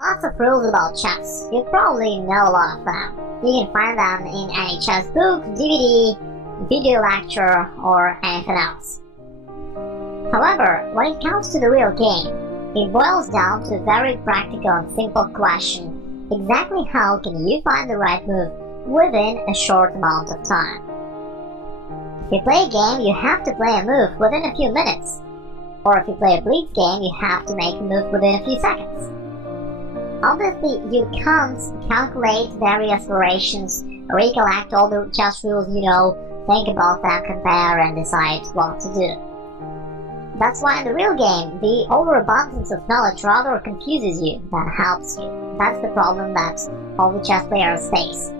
Lots of rules about chess. You probably know a lot of them. You can find them in any chess book, DVD, video lecture, or anything else. However, when it comes to the real game, it boils down to a very practical and simple question: exactly how can you find the right move within a short amount of time? If you play a game, you have to play a move within a few minutes. Or if you play a blitz game, you have to make a move within a few seconds. Obviously, you can't calculate various variations, recollect all the chess rules you know, think about them, compare, and decide what to do. That's why in the real game, the overabundance of knowledge rather confuses you than helps you. That's the problem that all the chess players face.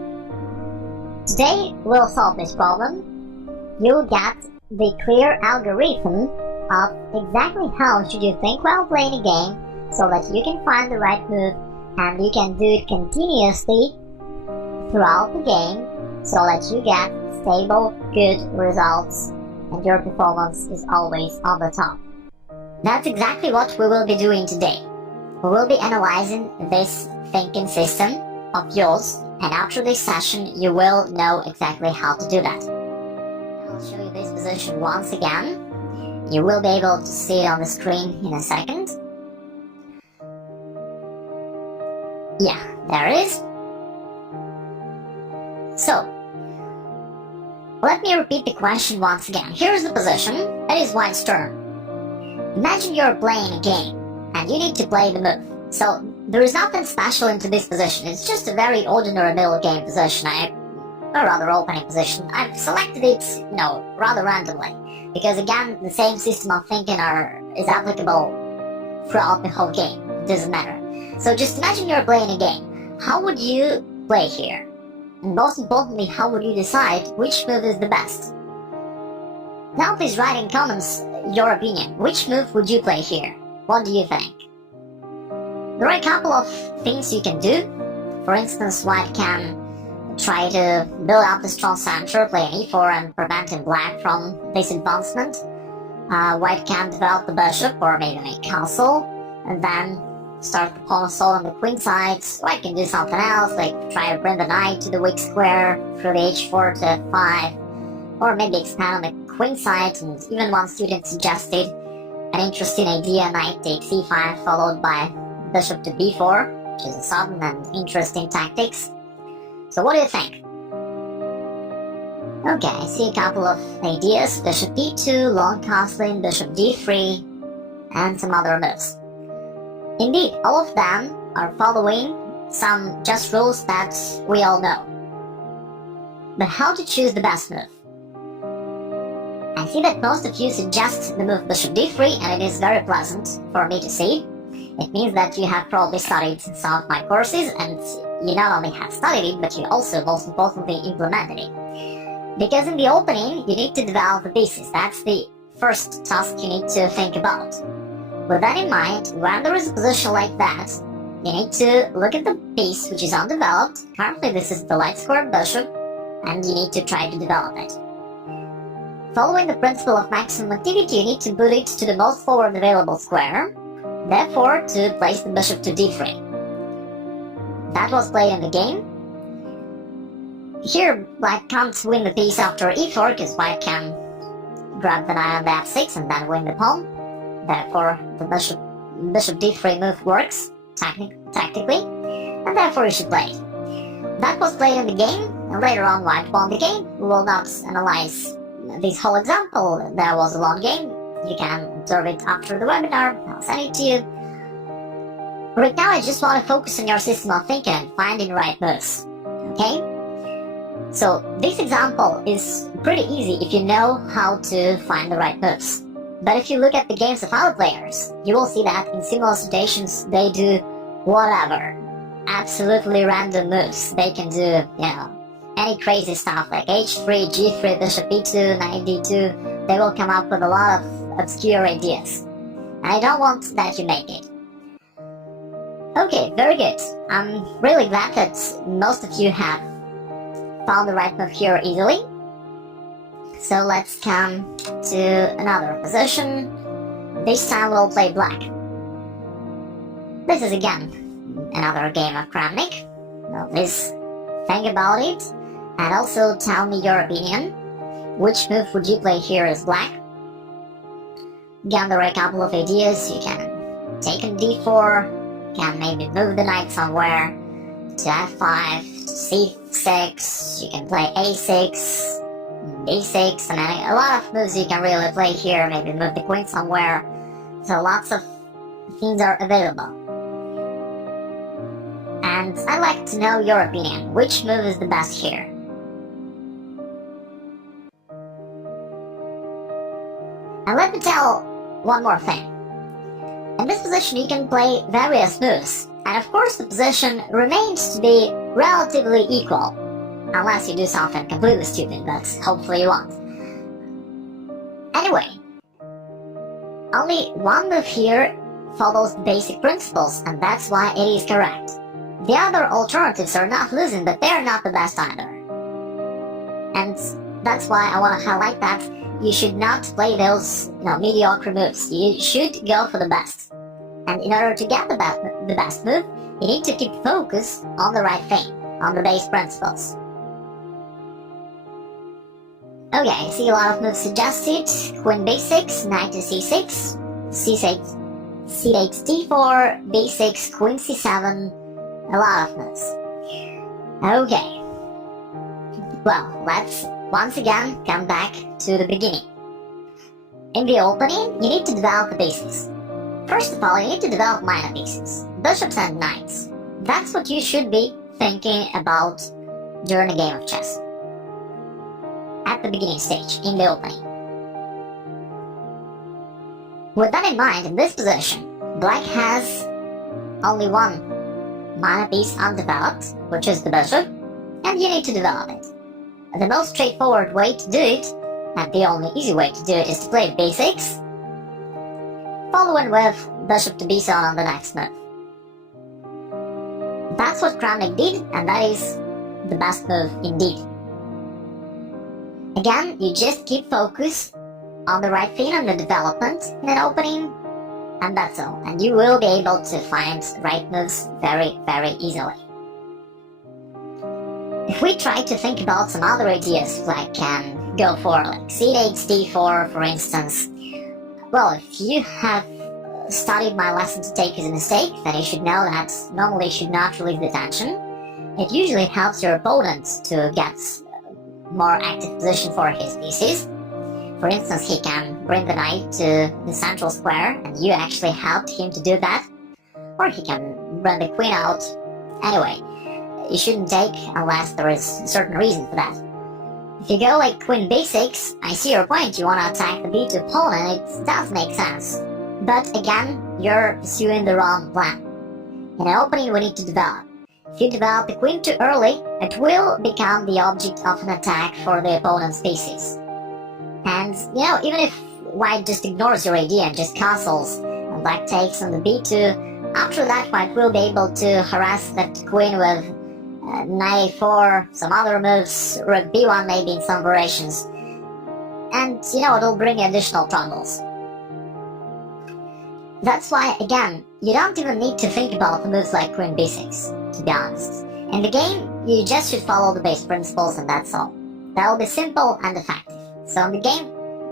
Today, we'll solve this problem. You'll get the clear algorithm of exactly how should you think while playing a game so that you can find the right move and you can do it continuously throughout the game so that you get stable, good results and your performance is always on the top. That's exactly what we will be doing today. We will be analyzing this thinking system of yours, and after this session you will know exactly how to do that. I'll show you this position once again. You will be able to see it on the screen in a second. Yeah, there it is. So, let me repeat the question once again. Here's the position. It is white's turn. Imagine you're playing a game and you need to play the move. So, there is nothing special into this position. It's just a very ordinary middle game position. A rather opening position. I've selected it, rather randomly. Because again, the same system of thinking is applicable throughout the whole game. It doesn't matter. So just imagine you're playing a game. How would you play here? And most importantly, how would you decide which move is the best? Now please write in comments your opinion. Which move would you play here? What do you think? There are a couple of things you can do. For instance, white can try to build up the strong center, play an e4 and preventing black from this advancement. White can develop the bishop or maybe make castle and then start the pawn assault on the queen side. White can do something else, like try to bring the knight to the weak square through the h4 to f5, or maybe expand on the queen side. And even one student suggested an interesting idea: knight takes e5 followed by bishop to b4, which is a sudden and interesting tactics. So what do you think? Okay, I see a couple of ideas: bishop d2, long castling, bishop d3, and some other moves. Indeed, all of them are following some chess rules that we all know. But how to choose the best move? I see that most of you suggest the move bishop d3, and it is very pleasant for me to see. It means that you have probably studied some of my courses, and you not only have studied it, but you also, most importantly, implemented it. Because in the opening, you need to develop the pieces. That's the first task you need to think about. With that in mind, when there is a position like that, you need to look at the piece which is undeveloped. Currently this is the light square bishop, and you need to try to develop it. Following the principle of maximum activity, you need to put it to the most forward available square, therefore to place the bishop to d3. That was played in the game. Here, black can't win the piece after e4 because white can grab the knight on the f6 and then win the pawn. Therefore, the bishop d3 move works tactically, and therefore you should play it. That was played in the game, and later on white won the game. We will not analyze this whole example. There was a long game. You can observe it after the webinar. I'll send it to you. Right now I just want to focus on your system of thinking and finding right moves. Okay? So this example is pretty easy if you know how to find the right moves. But if you look at the games of other players, you will see that in similar situations they do whatever. Absolutely random moves. They can do, any crazy stuff like h3, g3, bishop e2, knight d2. They will come up with a lot of obscure ideas. And I don't want that you make it. Okay, very good. I'm really glad that most of you have found the right move here easily. So let's come to another position. This time we'll play black. This is again another game of Kramnik. Well, please think about it and also tell me your opinion. Which move would you play here as black? Again, there are a couple of ideas. You can take on d4, you can maybe move the knight somewhere to f5, to c6, you can play a6, d6, and a lot of moves you can really play here, maybe move the queen somewhere. So lots of things are available. And I'd like to know your opinion. Which move is the best here? And let me tell one more thing. In this position you can play various moves, and of course the position remains to be relatively equal, unless you do something completely stupid, but hopefully you won't. Anyway, only one move here follows the basic principles, and that's why it is correct. The other alternatives are not losing, but they're not the best either. And that's why I want to highlight that you should not play those mediocre moves. You should go for the best. And in order to get the best move, you need to keep focus on the right thing, on the base principles. Okay, I see a lot of moves suggested. Queen b6, knight to c6, c8 d4, b6, queen c7, a lot of moves. Okay. Well, let's once again come back to the beginning. In the opening, you need to develop the basics. First of all, you need to develop minor pieces, bishops and knights. That's what you should be thinking about during a game of chess. At the beginning stage, in the opening. With that in mind, in this position, black has only one minor piece undeveloped, which is the bishop, and you need to develop it. The most straightforward way to do it, and the only easy way to do it, is to play b6, following with bishop to b7 on the next move. That's what Kramnik did, and that is the best move indeed. Again, you just keep focus on the right thing and the development in an opening, and that's all. And you will be able to find right moves very, very easily. If we try to think about some other ideas, like go for c8 d4, for instance, well, if you have studied my lesson to take as a mistake, then you should know that normally you should not release the tension. It usually helps your opponent to get more active position for his pieces. For instance, he can bring the knight to the central square, and you actually helped him to do that. Or he can bring the queen out. Anyway, you shouldn't take unless there is a certain reason for that. If you go like queen b6, I see your point, you want to attack the b2 opponent, it does make sense. But again, you're pursuing the wrong plan. In an opening we need to develop. If you develop the queen too early, it will become the object of an attack for the opponent's pieces. And, even if white just ignores your idea and just castles, and black takes on the b2, after that white will be able to harass that queen with knight a4, some other moves, rook b1 maybe in some variations. And, it'll bring additional troubles. That's why, again, you don't even need to think about the moves like queen b6, to be honest. In the game, you just should follow the base principles and that's all. That'll be simple and effective. So in the game,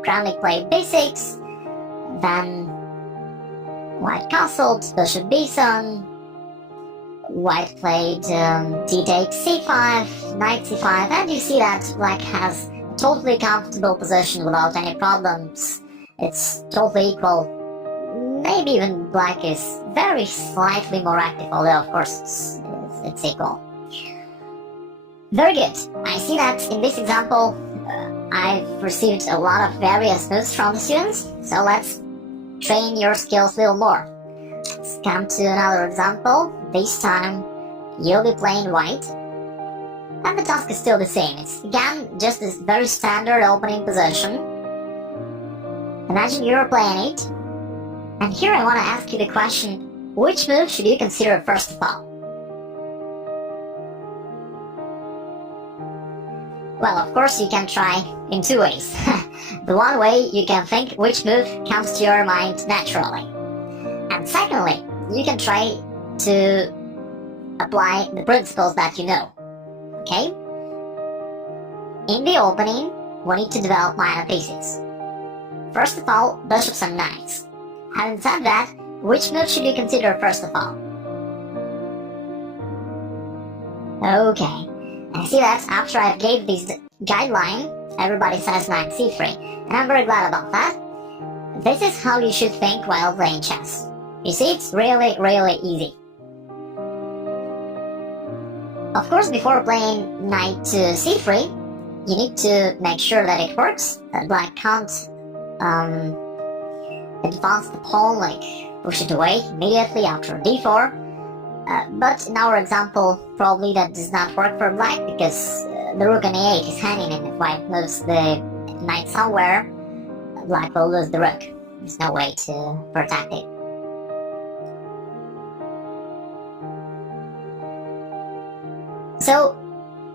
Kramnik played b6, then white castled, bishop b7, white played d takes c5, knight c5, and you see that black has a totally comfortable position without any problems. It's totally equal. Maybe even black is very slightly more active, although of course it's equal. Very good. I see that in this example I've received a lot of various moves from the students, so let's train your skills a little more. Let's come to another example. This time you'll be playing white, and the task is still the same. It's again just this very standard opening position. Imagine you're playing it, and here I want to ask you the question, which move should you consider first of all? Well, of course you can try in two ways. The one way, you can think which move comes to your mind naturally. And secondly, you can try to apply the principles that you know. Okay? In the opening, we need to develop minor pieces. First of all, bishops and knights. Having said that, which move should you consider first of all? Okay, I see that after I gave this guideline, everybody says knight c3, and I'm very glad about that. This is how you should think while playing chess. You see, it's really, really easy. Of course, before playing knight to c3, you need to make sure that it works, that black can't advance the pawn, like push it away immediately after d4. But in our example, probably that does not work for black, because the rook on e8 is hanging, and if white moves the knight somewhere, black will lose the rook. There's no way to protect it. So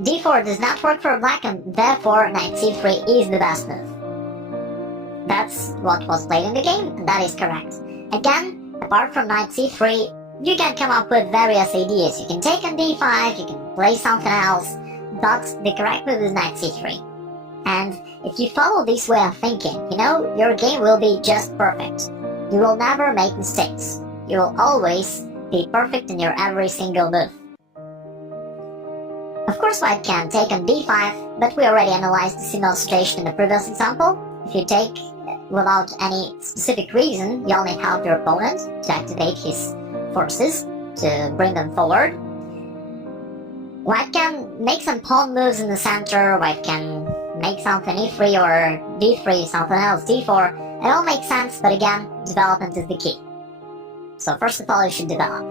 d4 does not work for black, and therefore knight c3 is the best move. That's what was played in the game, and that is correct. Again, apart from knight c3, you can come up with various ideas. You can take on d5, you can play something else, but the correct move is knight c3. And if you follow this way of thinking, your game will be just perfect. You will never make mistakes. You will always be perfect in your every single move. Of course, white can take on d5, but we already analyzed the similar situation in the previous example. If you take without any specific reason, you only help your opponent to activate his forces, to bring them forward. White can make some pawn moves in the center, white can make something e3 or d3, something else, d4. It all makes sense, but again, development is the key. So first of all, you should develop.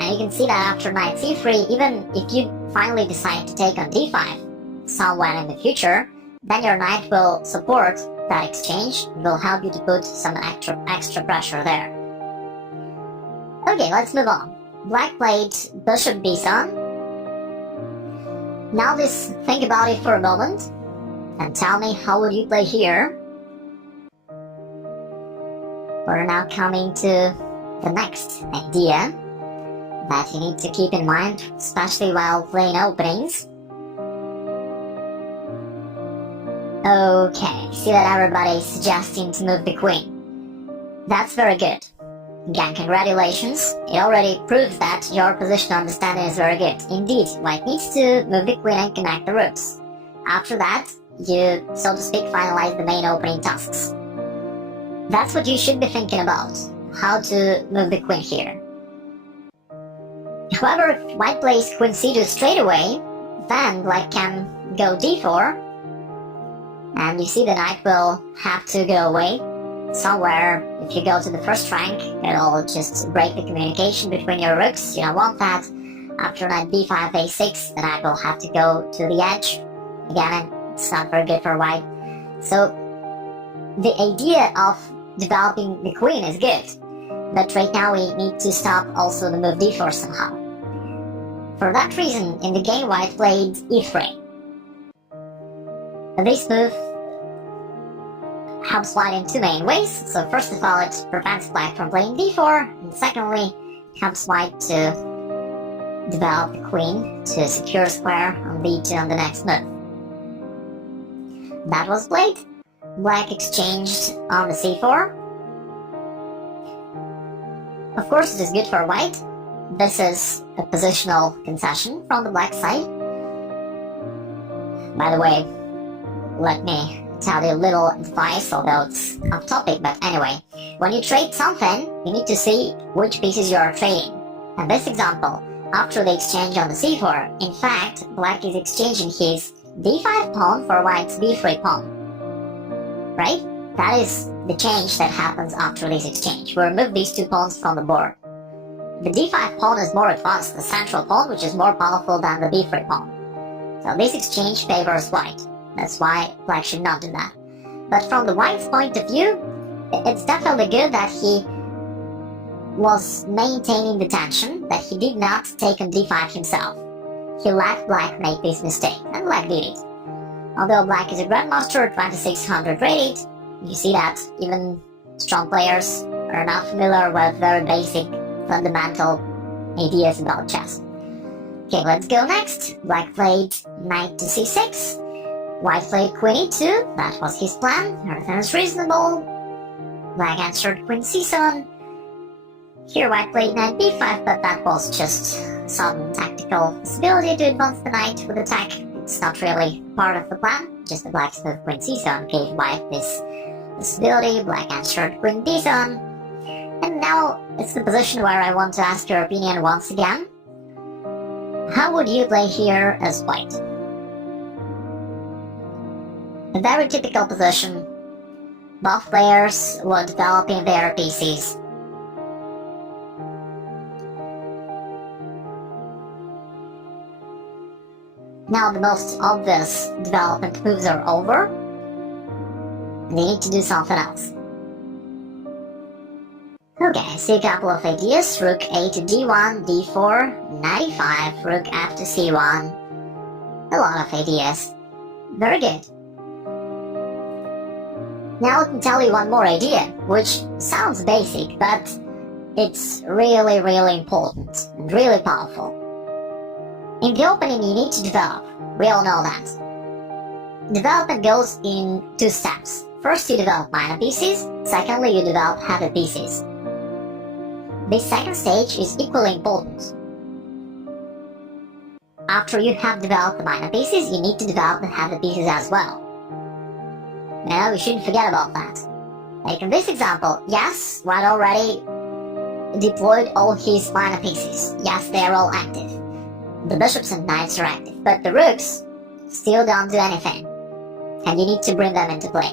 And you can see that after knight c3, even if you finally decide to take on d5 somewhere in the future, then your knight will support that exchange, will help you to put some extra pressure there. Okay, let's move on. Black played bishop b7. Now just think about it for a moment and tell me, how would you play here? We're now coming to the next idea that you need to keep in mind, especially while playing openings. Okay, see that everybody is suggesting to move the queen. That's very good. Again, congratulations. It already proves that your positional understanding is very good. Indeed, white needs to move the queen and connect the rooks. After that, you, so to speak, finalize the main opening tasks. That's what you should be thinking about, how to move the queen here. However, if white plays queen c2 straight away, then black can go d4, and you see the knight will have to go away somewhere. If you go to the first rank, it'll just break the communication between your rooks. You don't want that. After knight b5, a6, the knight will have to go to the edge. Again, it's not very good for white. So the idea of developing the queen is good, but right now we need to stop also the move d4 somehow. For that reason, in the game, white played e3. This move helps white in two main ways. So first of all, it prevents black from playing d4, and secondly, it helps white to develop the queen to secure a square on b2 on the next move. That was played. Black exchanged on the c4. Of course, it is good for white. This is a positional concession from the black side. By the way, let me tell you a little advice, although it's off topic, but anyway. When you trade something, you need to see which pieces you are trading. In this example, after the exchange on the c4, in fact, black is exchanging his d5 pawn for white's b3 pawn. Right? That is the change that happens after this exchange. We remove these two pawns from the board. The d5 pawn is more advanced, the central pawn, which is more powerful than the b3 pawn. So this exchange favors white. That's why black should not do that. But from the white's point of view, it's definitely good that he was maintaining the tension, that he did not take on d5 himself. He let black make this mistake, and black did it. Although black is a grandmaster, 2600 rated, you see that even strong players are not familiar with very basic fundamental ideas about chess. Okay, let's go next. Black played knight to c6. White played queen e2. That was his plan. Everything is reasonable. Black answered queen c7. Here white played knight b5, but that was just some tactical possibility to advance the knight with attack. It's not really part of the plan. Just the black's move queen c7 gave white this possibility. Black answered queen d7. And now it's the position where I want to ask your opinion once again. How would you play here as white? A very typical position. Both players were developing their pieces. Now the most obvious development moves are over. They need to do something else. Okay, I see a couple of ideas. Rook a to d1, d4, knight e5, rook f to c1. A lot of ideas. Very good. Now let me tell you one more idea, which sounds basic, but it's really, really important and really powerful. In the opening you need to develop. We all know that. Development goes in two steps. First you develop minor pieces, secondly you develop heavy pieces. This second stage is equally important. After you have developed the minor pieces, you need to develop the heavy pieces as well. Now we shouldn't forget about that. Like in this example, yes, white already deployed all his minor pieces. Yes, they are all active. The bishops and knights are active, but the rooks still don't do anything. And you need to bring them into play.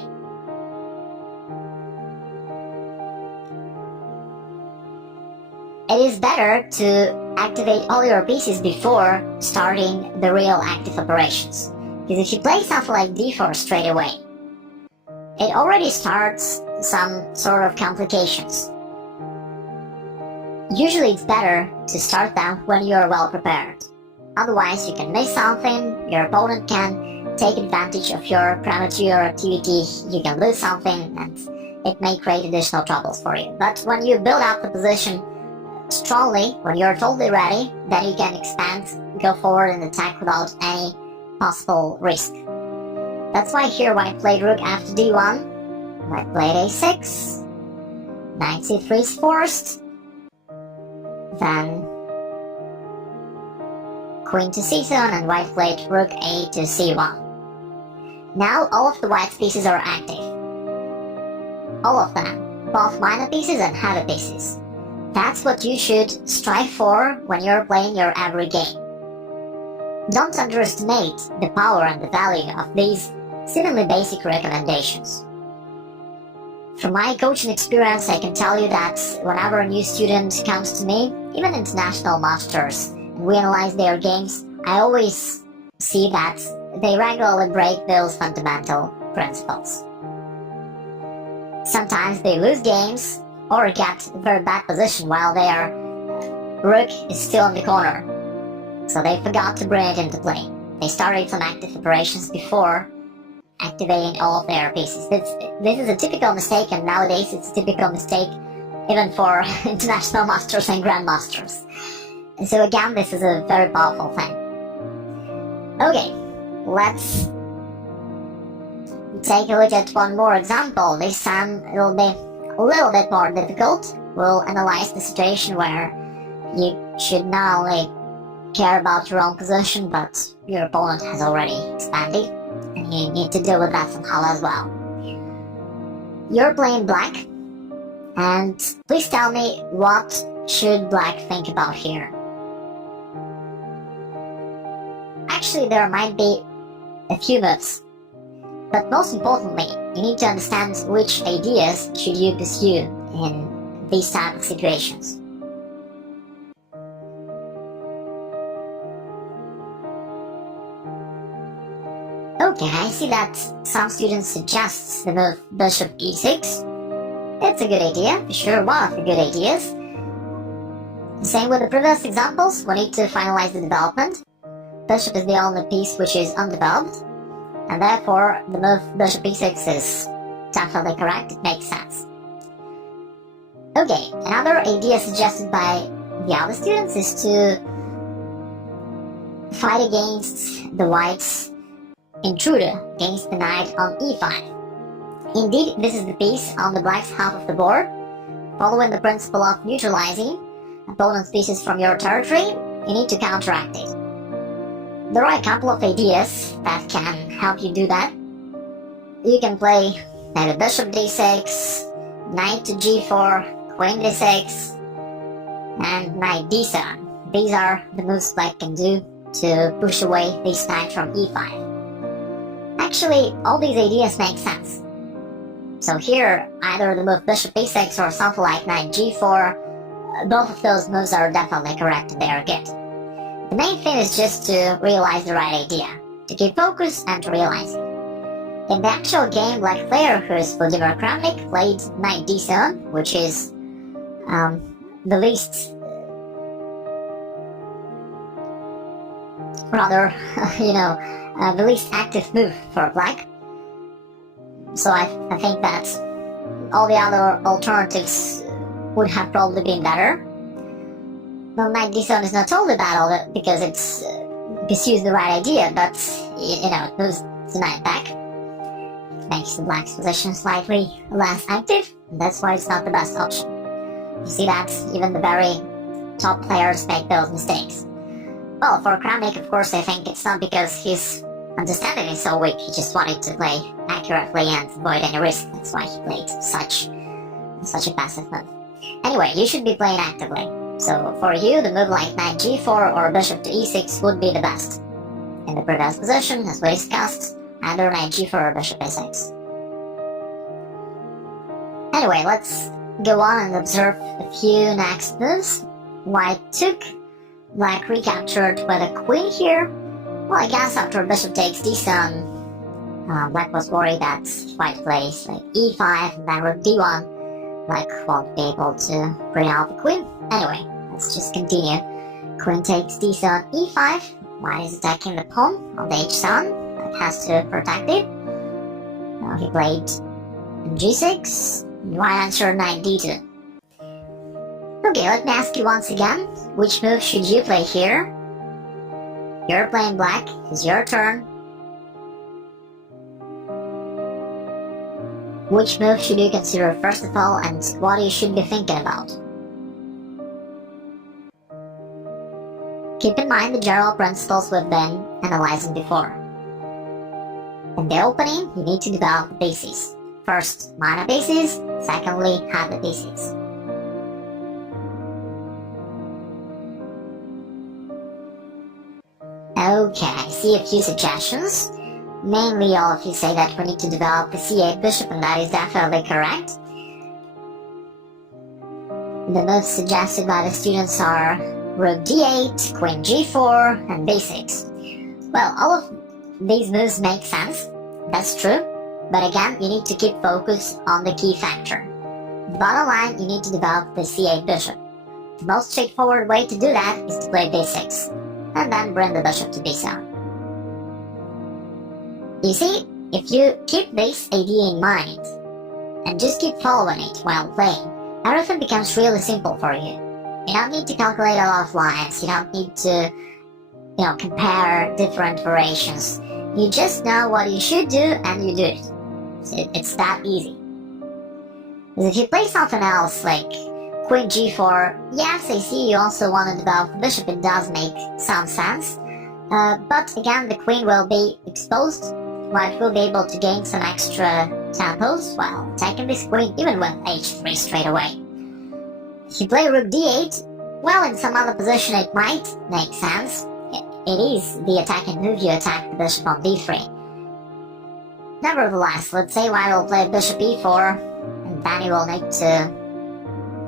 It is better to activate all your pieces before starting the real active operations. Because if you play something like d4 straight away, it already starts some sort of complications. Usually it's better to start them when you are well prepared. Otherwise you can miss something, your opponent can take advantage of your premature activity, you can lose something, and it may create additional troubles for you. But when you build up the position strongly, when you're totally ready, then you can expand, go forward and attack without any possible risk. That's why here white played rook f to d1, white played a6, knight c3 is forced, then queen to c7 and white played rook a to c1. Now all of the white's pieces are active. All of them, both minor pieces and heavy pieces. That's what you should strive for when you're playing your every game. Don't underestimate the power and the value of these seemingly basic recommendations. From my coaching experience, I can tell you that whenever a new student comes to me, even international masters, and we analyze their games, I always see that they regularly break those fundamental principles. Sometimes they lose games or get a very bad position while their rook is still in the corner. So they forgot to bring it into play. They started some active operations before activating all of their pieces. This is a typical mistake, and nowadays it's a typical mistake even for international masters and grandmasters. And so again, this is a very powerful thing. Okay, let's take a look at one more example. This time it will be a little bit more difficult. We'll analyze the situation where you should not only care about your own position, but your opponent has already expanded, and you need to deal with that somehow as well. You're playing black, and please tell me, what should black think about here? Actually, there might be a few moves, but most importantly, you need to understand which ideas should you pursue in these type of situations. Okay, I see that some students suggest the move bishop e6. It's a good idea, for sure, one of the good ideas. Same with the previous examples, we need to finalize the development. Bishop is the only piece which is undeveloped, and therefore the move bishop e6 is definitely correct, it makes sense. Okay, another idea suggested by the other students is to fight against the white's intruder against the knight on e5. Indeed, this is the piece on the black's half of the board. Following the principle of neutralizing opponent's pieces from your territory, you need to counteract it. There are a couple of ideas that can help you do that. You can play maybe bishop d6, knight to g4, queen d6, and knight d7. These are the moves black can do to push away this knight from e5. Actually, all these ideas make sense. So here, either the move bishop e6 or something like knight g4, both of those moves are definitely correct and they are good. The main thing is just to realize the right idea, to keep focused and to realize it. In the actual game, black player, who is Vladimir Kramnik, played knight d7, which is the least, the least active move for black. So I think that all the other alternatives would have probably been better. Well, knight d7 is not totally bad because it's pursues the right idea, but it moves the knight back. It makes the black's position slightly less active, and that's why it's not the best option. You see that even the very top players make those mistakes. Well, for Kramnik, of course, I think it's not because his understanding is so weak. He just wanted to play accurately and avoid any risk. That's why he played such a passive move. Anyway, you should be playing actively. So for you, the move like knight g4 or bishop to e6 would be the best. In the previous position, as we discussed, either knight g4 or bishop a6. Anyway, let's go on and observe a few next moves. White took, black recaptured with a queen here. Well, I guess after bishop takes d7, black was worried that white plays like e5 and then rook d1. Black won't be able to bring out the queen. Anyway, let's just continue. Queen takes d7, e5. White is attacking the pawn on the h7. Black has to protect it. Now he played g6. White answered knight d2. Okay, let me ask you once again, which move should you play here? You're playing black, it's your turn. Which move should you consider first of all, and what you should be thinking about? Keep in mind the general principles we've been analyzing before. In the opening, you need to develop the basics. First, minor basics, secondly, harder basics. Okay, I see a few suggestions. Mainly all of you say that we need to develop the c8 bishop, and that is definitely correct. The moves suggested by the students are rook d8, queen g4, and b6. Well, all of these moves make sense, that's true, but again, you need to keep focus on the key factor. The bottom line, you need to develop the c8 bishop. The most straightforward way to do that is to play b6, and then bring the bishop to b7. You see, if you keep this idea in mind, and just keep following it while playing, everything becomes really simple for you. You don't need to calculate a lot of lines, you don't need to, compare different variations. You just know what you should do and you do it. So it's that easy. Because if you play something else, like queen g4, yes, I see you also want to develop the bishop, it does make some sense. But again, the queen will be exposed. White will be able to gain some extra tempos while attacking this queen, even with h3 straight away. If you play rook d8, well, in some other position it might make sense. It is the attacking move, you attack the bishop on d3. Nevertheless, let's say white will play bishop e4, and then you will need to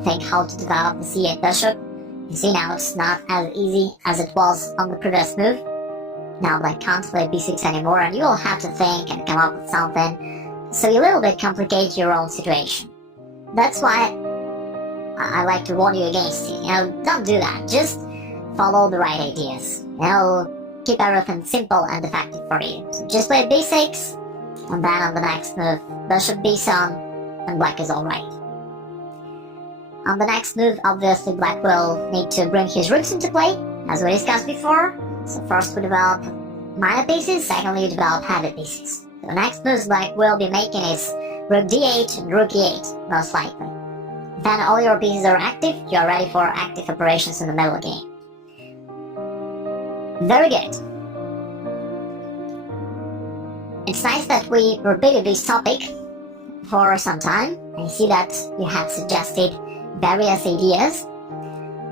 think how to develop the c8 bishop. You see now it's not as easy as it was on the previous move. Now black can't play b6 anymore, and you will have to think and come up with something, so you a little bit complicate your own situation. That's why I like to warn you against it. Don't do that. Just follow the right ideas. Keep everything simple and effective for you. So just play b6, and then on the next move, bishop b7, and black is alright. On the next move, obviously black will need to bring his rooks into play, as we discussed before. So first we develop minor pieces, secondly you develop heavy pieces. The next moves black will be making is rook d8 and rook e8, most likely. Then all your pieces are active, you are ready for active operations in the middle game. Very good. It's nice that we repeated this topic for some time. I see that you have suggested various ideas,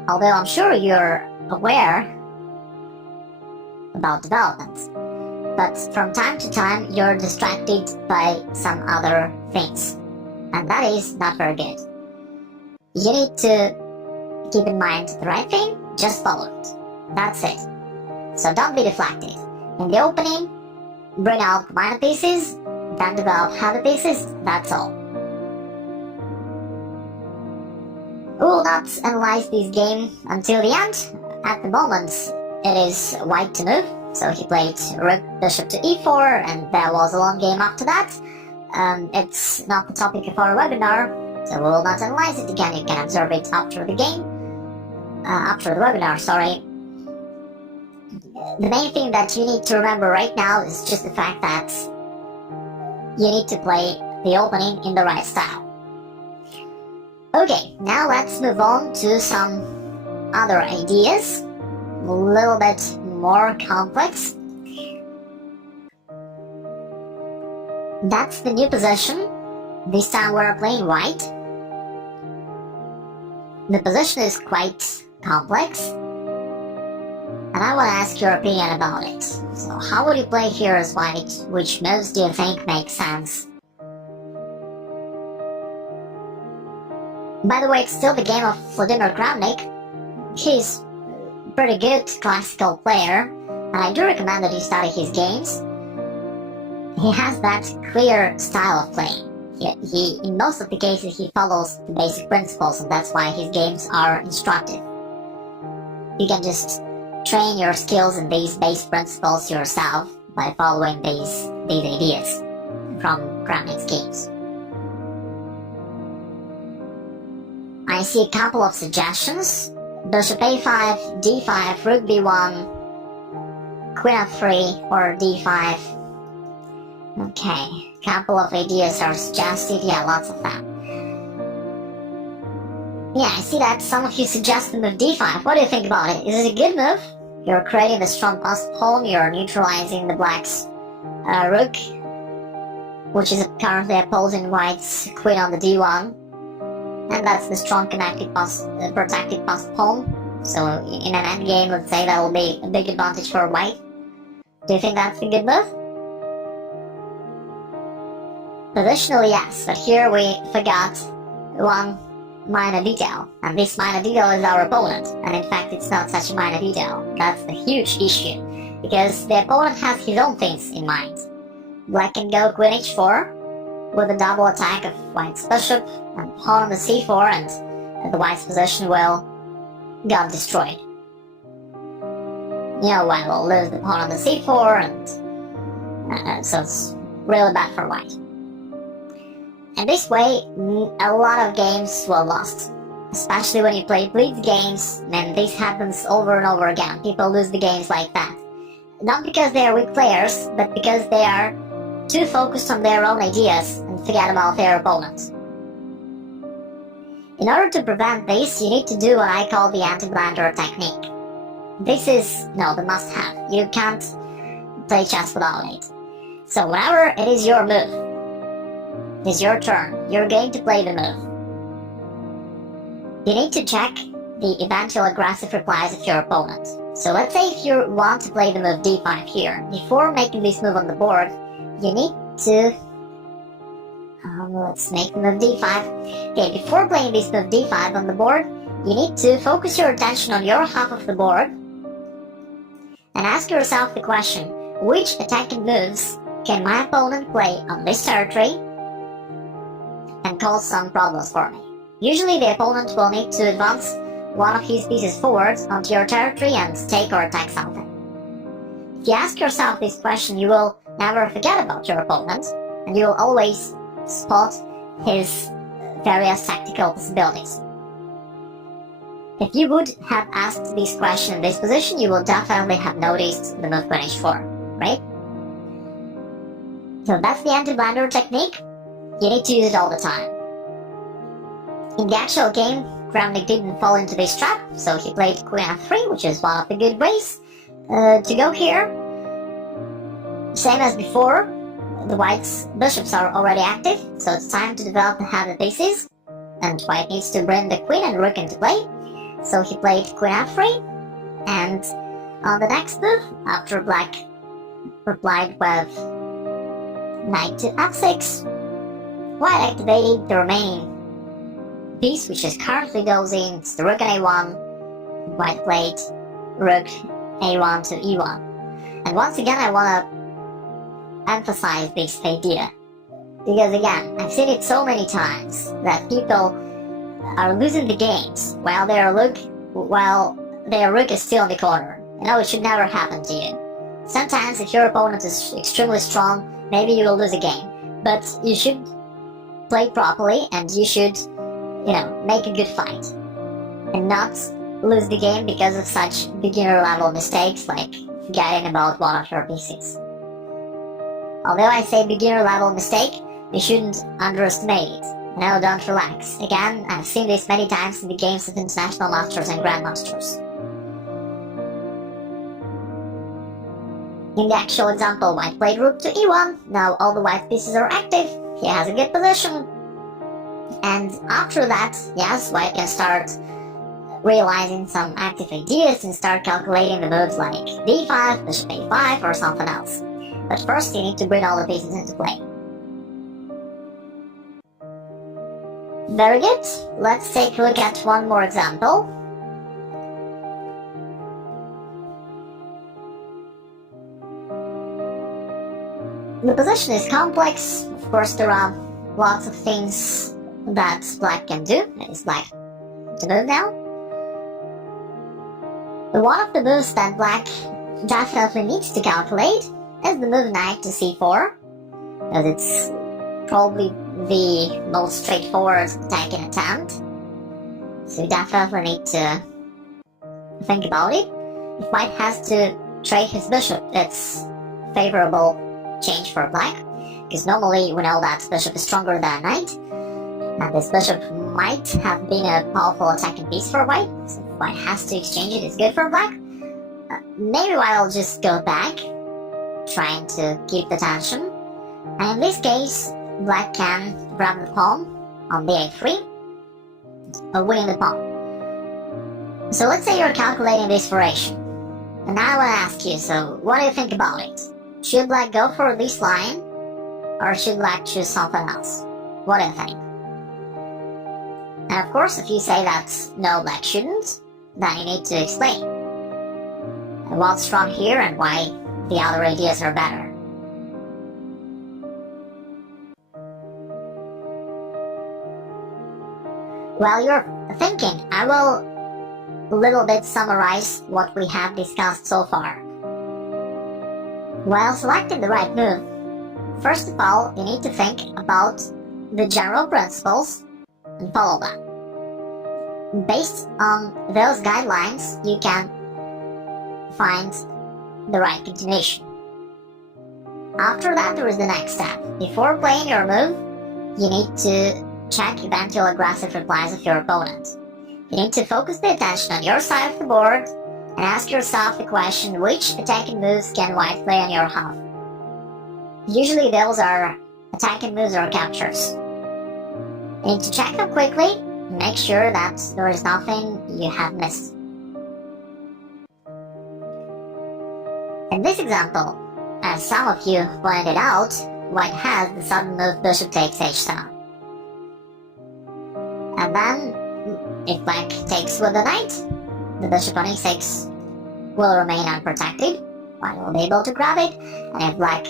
although I'm sure you're aware about developments. But from time to time you're distracted by some other things, and that is not very good. You need to keep in mind the right thing, just follow it. That's it. So don't be deflected. In the opening, bring out minor pieces, then develop heavy pieces, that's all. We will not analyze this game until the end. At the moment, it is white to move, so he played rook bishop to e4, and there was a long game after that. It's not the topic of our webinar, so we will not analyze it again. You can observe it after the game, after the webinar, sorry. The main thing that you need to remember right now is just the fact that you need to play the opening in the right style. Okay, now let's move on to some other ideas, a little bit more complex. That's the new position. This time we're playing white. The position is quite complex, and I want to ask your opinion about it. So how would you play here as white? Which moves do you think make sense? By the way, it's still the game of Vladimir Kramnik. He's a pretty good classical player, and I do recommend that you study his games. He has that clear style of playing. In most of the cases, he follows the basic principles, and that's why his games are instructive. You can just train your skills in these base principles yourself by following these ideas from Kramnik's games. I see a couple of suggestions. Bishop a5, d5, rook b1, queen f3, or d5. Okay, a couple of ideas are suggested, yeah, lots of them. Yeah, I see that some of you suggest the move d5. What do you think about it? Is it a good move? You're creating a strong passed pawn, you're neutralizing the black's rook, which is currently opposing white's queen on the d1. And that's the strong protected passed pawn. So in an endgame, let's say that will be a big advantage for white. Do you think that's a good move? Positionally, yes, but here we forgot one minor detail, and this minor detail is our opponent, and in fact it's not such a minor detail. That's the huge issue, because the opponent has his own things in mind. Black can go queen h4 with a double attack of white's bishop and pawn on the c4, and the white's position will get destroyed. You know, white will lose the pawn on the c4, and so it's really bad for white. And this way, a lot of games were lost, especially when you play blitz games, and this happens over and over again. People lose the games like that. Not because they are weak players, but because they are too focused on their own ideas and forget about their opponents. In order to prevent this, you need to do what I call the anti-blunder technique. This is, the must-have. You can't play chess without it. So whenever it is your move, it's your turn, you're going to play the move. You need to check the eventual aggressive replies of your opponent. So let's say if you want to play the move d5 here, before making this move on the board, you need to... let's make the move d5. Okay, before playing this move d5 on the board, you need to focus your attention on your half of the board and ask yourself the question, which attacking moves can my opponent play on this territory and cause some problems for me? Usually the opponent will need to advance one of his pieces forward onto your territory and take or attack something. If you ask yourself this question, you will never forget about your opponent, and you will always spot his various tactical possibilities. If you would have asked this question in this position, you will definitely have noticed the move queen h4, right? So that's the anti-blunder technique. You need to use it all the time. In the actual game, Kramnik didn't fall into this trap, so he played queen f3, which is one of the good ways to go here. Same as before, the white's bishops are already active, so it's time to develop the hand of pieces, and white needs to bring the queen and rook into play. So he played queen f3, and on the next move, after black replied with knight to f6, white activated the remaining piece, which is currently goes in. It's the rook on a1, white played rook a1 to e1. And once again, I want to emphasize this idea, because again, I've seen it so many times that people are losing the games while their rook is still in the corner. You know, it should never happen to you. Sometimes if your opponent is extremely strong, maybe you will lose a game, but you should play properly and you should, you know, make a good fight and not lose the game because of such beginner level mistakes like forgetting about one of your pieces. Although I say beginner level mistake, you shouldn't underestimate it. No, don't relax. Again, I've seen this many times in the games of international masters and grandmasters. In the actual example, white played rook to e1. Now all the white pieces are active. He has a good position. And after that, yes, white can start realizing some active ideas and start calculating the moves like d5, bishop a5, or something else. But first you need to bring all the pieces into play. Very good. Let's take a look at one more example. The position is complex. Of course, there are lots of things that black can do. It's black to move now. One of the moves that black definitely needs to calculate is the move knight to c4, as it's probably the most straightforward attacking attempt. So you definitely need to think about it. If white has to trade his bishop, it's favorable change for black, because normally we know that bishop is stronger than knight, and this bishop might have been a powerful attacking piece for white, so if white has to exchange it, it's good for black. Maybe white will just go back, trying to keep the tension, and in this case, black can grab the pawn on a3, winning the pawn. So let's say you're calculating this formation, and now I want to ask you, so what do you think about it? Should black go for this line, or should black choose something else? What do you think? And of course, if you say that no, black shouldn't, then you need to explain what's wrong here and why the other ideas are better. While you're thinking, I will a little bit summarize what we have discussed so far. While selecting the right move, first of all, you need to think about the general principles and follow them. Based on those guidelines, you can find the right continuation. After that, there is the next step. Before playing your move, you need to check eventual aggressive replies of your opponent. You need to focus the attention on your side of the board and ask yourself the question, which attacking moves can white play on your half? Usually those are attacking moves or captures. You need to check them quickly and make sure that there is nothing you have missed. In this example, as some of you pointed out, white has the sudden move bishop takes h7. And then, if black takes with the knight, the bishop on e6 will remain unprotected. White will be able to grab it, and if black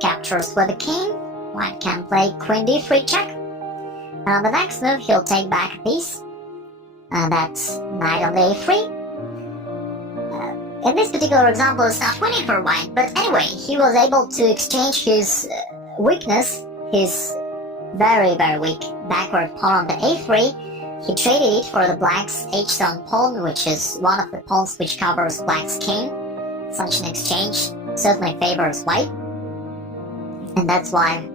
captures with the king, white can play queen d3 check. And on the next move, he'll take back a piece, and that's knight on the a3. In this particular example, it's not winning for white, but anyway, he was able to exchange his weakness, his very, very weak backward pawn on the a3, He traded it for the black's h-stone pawn, which is one of the pawns which covers black's king. Such an exchange certainly favors white, and that's why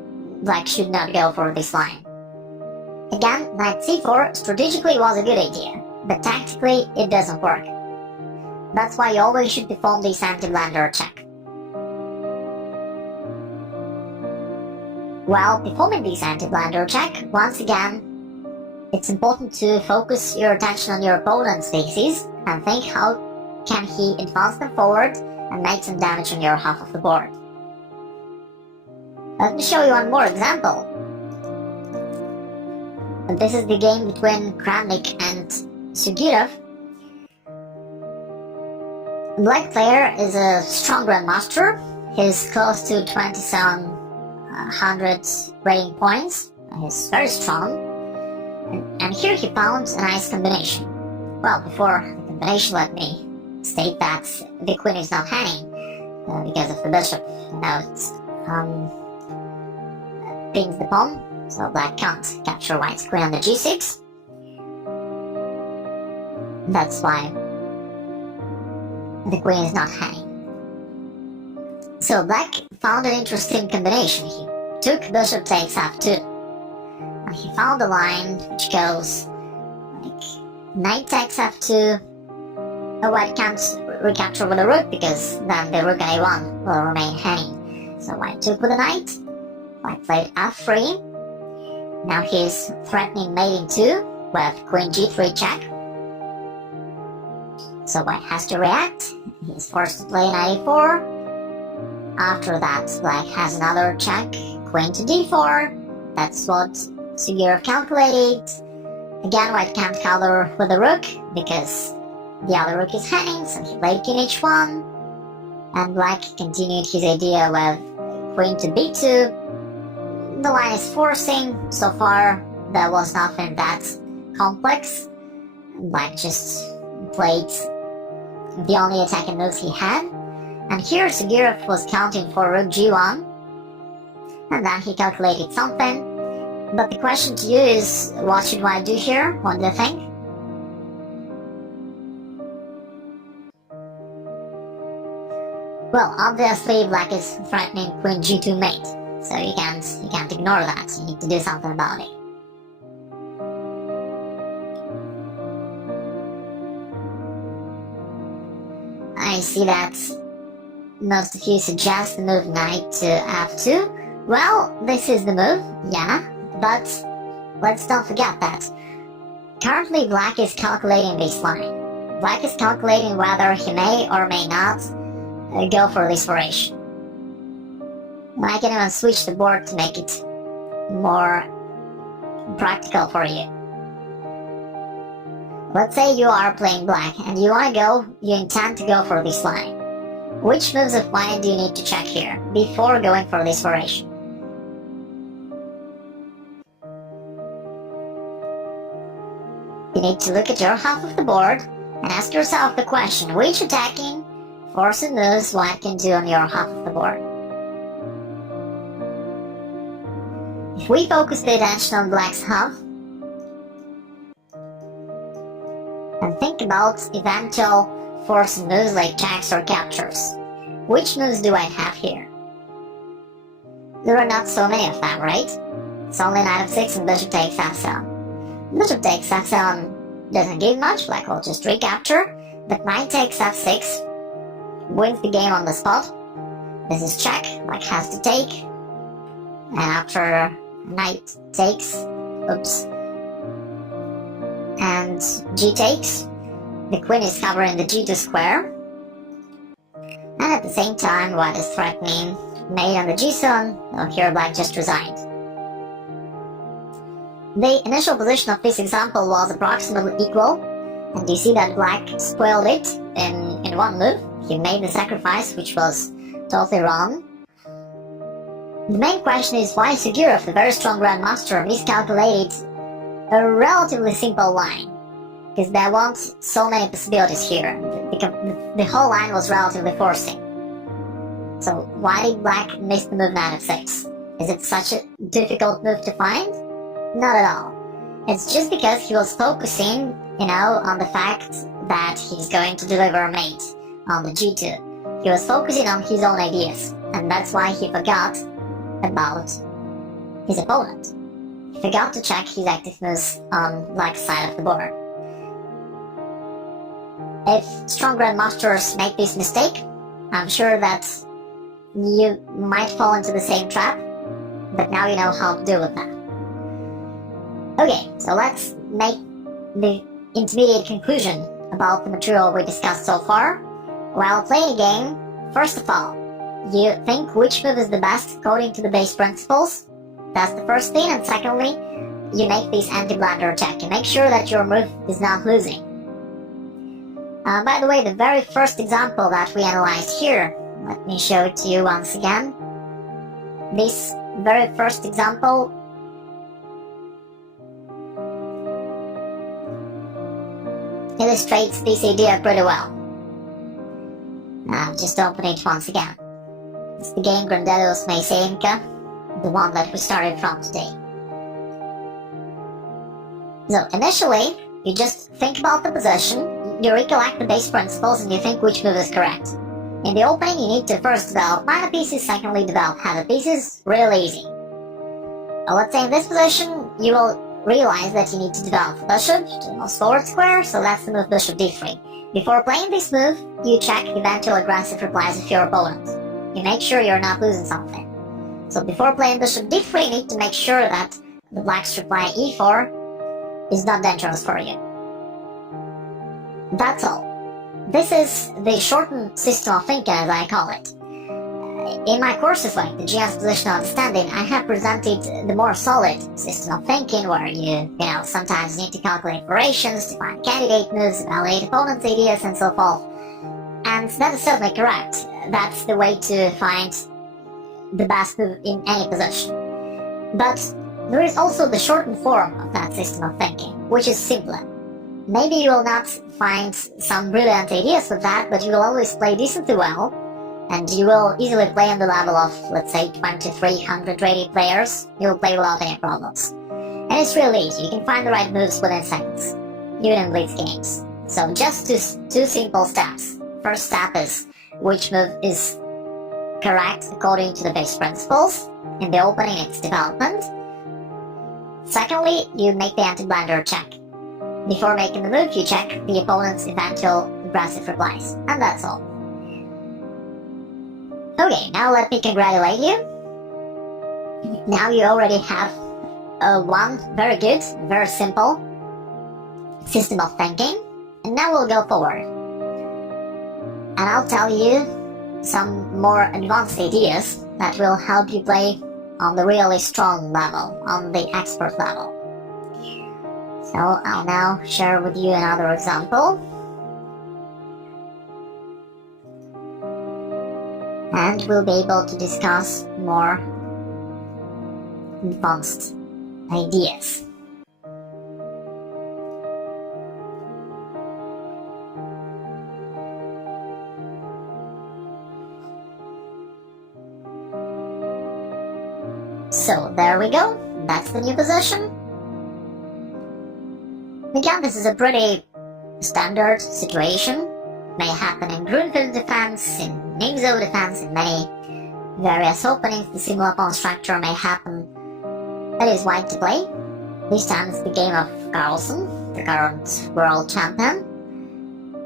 black should not go for this line. Again, knight c4 strategically was a good idea, but tactically it doesn't work. That's why you always should perform this anti-blunder check. While performing this anti-blunder check, once again, it's important to focus your attention on your opponent's pieces and think how can he advance them forward and make some damage on your half of the board. Let me show you one more example. This is the game between Kramnik and Sugirov. Black player is a strong grandmaster. He's close to 2700 rating points. He's very strong. And here he found a nice combination. Well, before the combination, let me state that the queen is not hanging because of the bishop. Now it pings the pawn, so black can't capture white's queen on the g6. That's why the queen is not hanging. So black found an interesting combination. He took bishop takes f2. And he found a line which goes like knight takes f2. A white can't recapture with a rook because then the rook a1 will remain hanging. So white took with a knight. White played f3. Now he's threatening mate in 2 with queen g3 check. So white has to react. He's forced to play knight e4. After that, black has another check, queen to d4. That's what Sugirov calculated. Again, white can't cover with a rook because the other rook is hanging, so he played king h1. And black continued his idea with queen to b2. The line is forcing. So far, there was nothing that complex. Black just played the only attacking moves he had. And here Sugirov was counting for rook g1. And then he calculated something. But the question to you is, what should white do here? What do you think? Well, obviously black is threatening queen g2 mate. So you can't ignore that. You need to do something about it. I see that most of you suggest the move knight to f2. Well, this is the move, yeah, but let's don't forget that currently black is calculating this line. Black is calculating whether he may or may not go for this variation. I can even switch the board to make it more practical for you. Let's say you are playing black and you intend to go for this line. Which moves of white do you need to check here before going for this variation? You need to look at your half of the board and ask yourself the question, which attacking forcing moves white can do on your half of the board? If we focus the attention on black's half and think about eventual forcing moves like checks or captures, which moves do white have here? There are not so many of them, right? It's only knight f6 and bishop takes f7. Bishop takes f7 doesn't give much, black will just recapture, but knight takes f6 wins the game on the spot. This is check, black has to take, and after knight takes, and g takes, the queen is covering the g2 square, and at the same time white is threatening mate on the g7, so here black just resigned. The initial position of this example was approximately equal, and you see that black spoiled it in one move. He made the sacrifice, which was totally wrong. The main question is why Sugirov, the very strong grandmaster, miscalculated a relatively simple line, because there weren't so many possibilities here. The whole line was relatively forcing. So why did black miss the move knight f6? Is it such a difficult move to find? Not at all. It's just because he was focusing, on the fact that he's going to deliver a mate on the g2. He was focusing on his own ideas, and that's why he forgot about his opponent. He forgot to check his active moves on black side of the board. If strong grandmasters make this mistake, I'm sure that you might fall into the same trap, but now you know how to deal with that. Okay, so let's make the intermediate conclusion about the material we discussed so far. While playing a game, first of all, you think which move is the best according to the base principles. That's the first thing, and secondly, you make this anti-blunder check. You make sure that your move is not losing. By the way, the very first example that we analyzed here, let me show it to you once again. This very first example illustrates this idea pretty well. Just open it once again. It's the game Grandelius Meisenka, the one that we started from today. So initially, you just think about the position, you recollect the base principles, and you think which move is correct. In the opening, you need to first develop minor pieces, secondly develop heavy pieces, really easy. Let's say in this position, you will realize that you need to develop bishop to the most forward square, so that's the move bishop d3. Before playing this move, you check eventual aggressive replies of your opponent. You make sure you're not losing something. So before playing bishop d3, you need to make sure that the black's reply e4 is not dangerous for you. That's all. This is the shortened system of thinking, as I call it. In my courses like the GS Positional Understanding, I have presented the more solid system of thinking where you sometimes need to calculate operations, to find candidate moves, evaluate opponent's ideas, and so forth. And that is certainly correct. That's the way to find the best move in any position. But there is also the shortened form of that system of thinking, which is simpler. Maybe you will not find some brilliant ideas with that, but you will always play decently well, and you will easily play on the level of, let's say, 2300 rated players. You will play without any problems. And it's really easy. You can find the right moves within seconds, even in blitz games. So just two simple steps. First step is which move is correct according to the base principles. In the opening, it's development. Secondly, you make the anti-blunder check. Before making the move, you check the opponent's eventual aggressive replies. And that's all. Okay, now let me congratulate you. Now you already have one very good, very simple system of thinking. And now we'll go forward. And I'll tell you some more advanced ideas that will help you play on the really strong level, on the expert level. So I'll now share with you another example. And we'll be able to discuss more advanced ideas. So there we go, that's the new position. Again, this is a pretty standard situation. May happen in Grunfeld defense, in Nimzo defense, in many various openings. The similar pawn structure may happen. That is white to play. This time it's the game of Carlsen, the current world champion.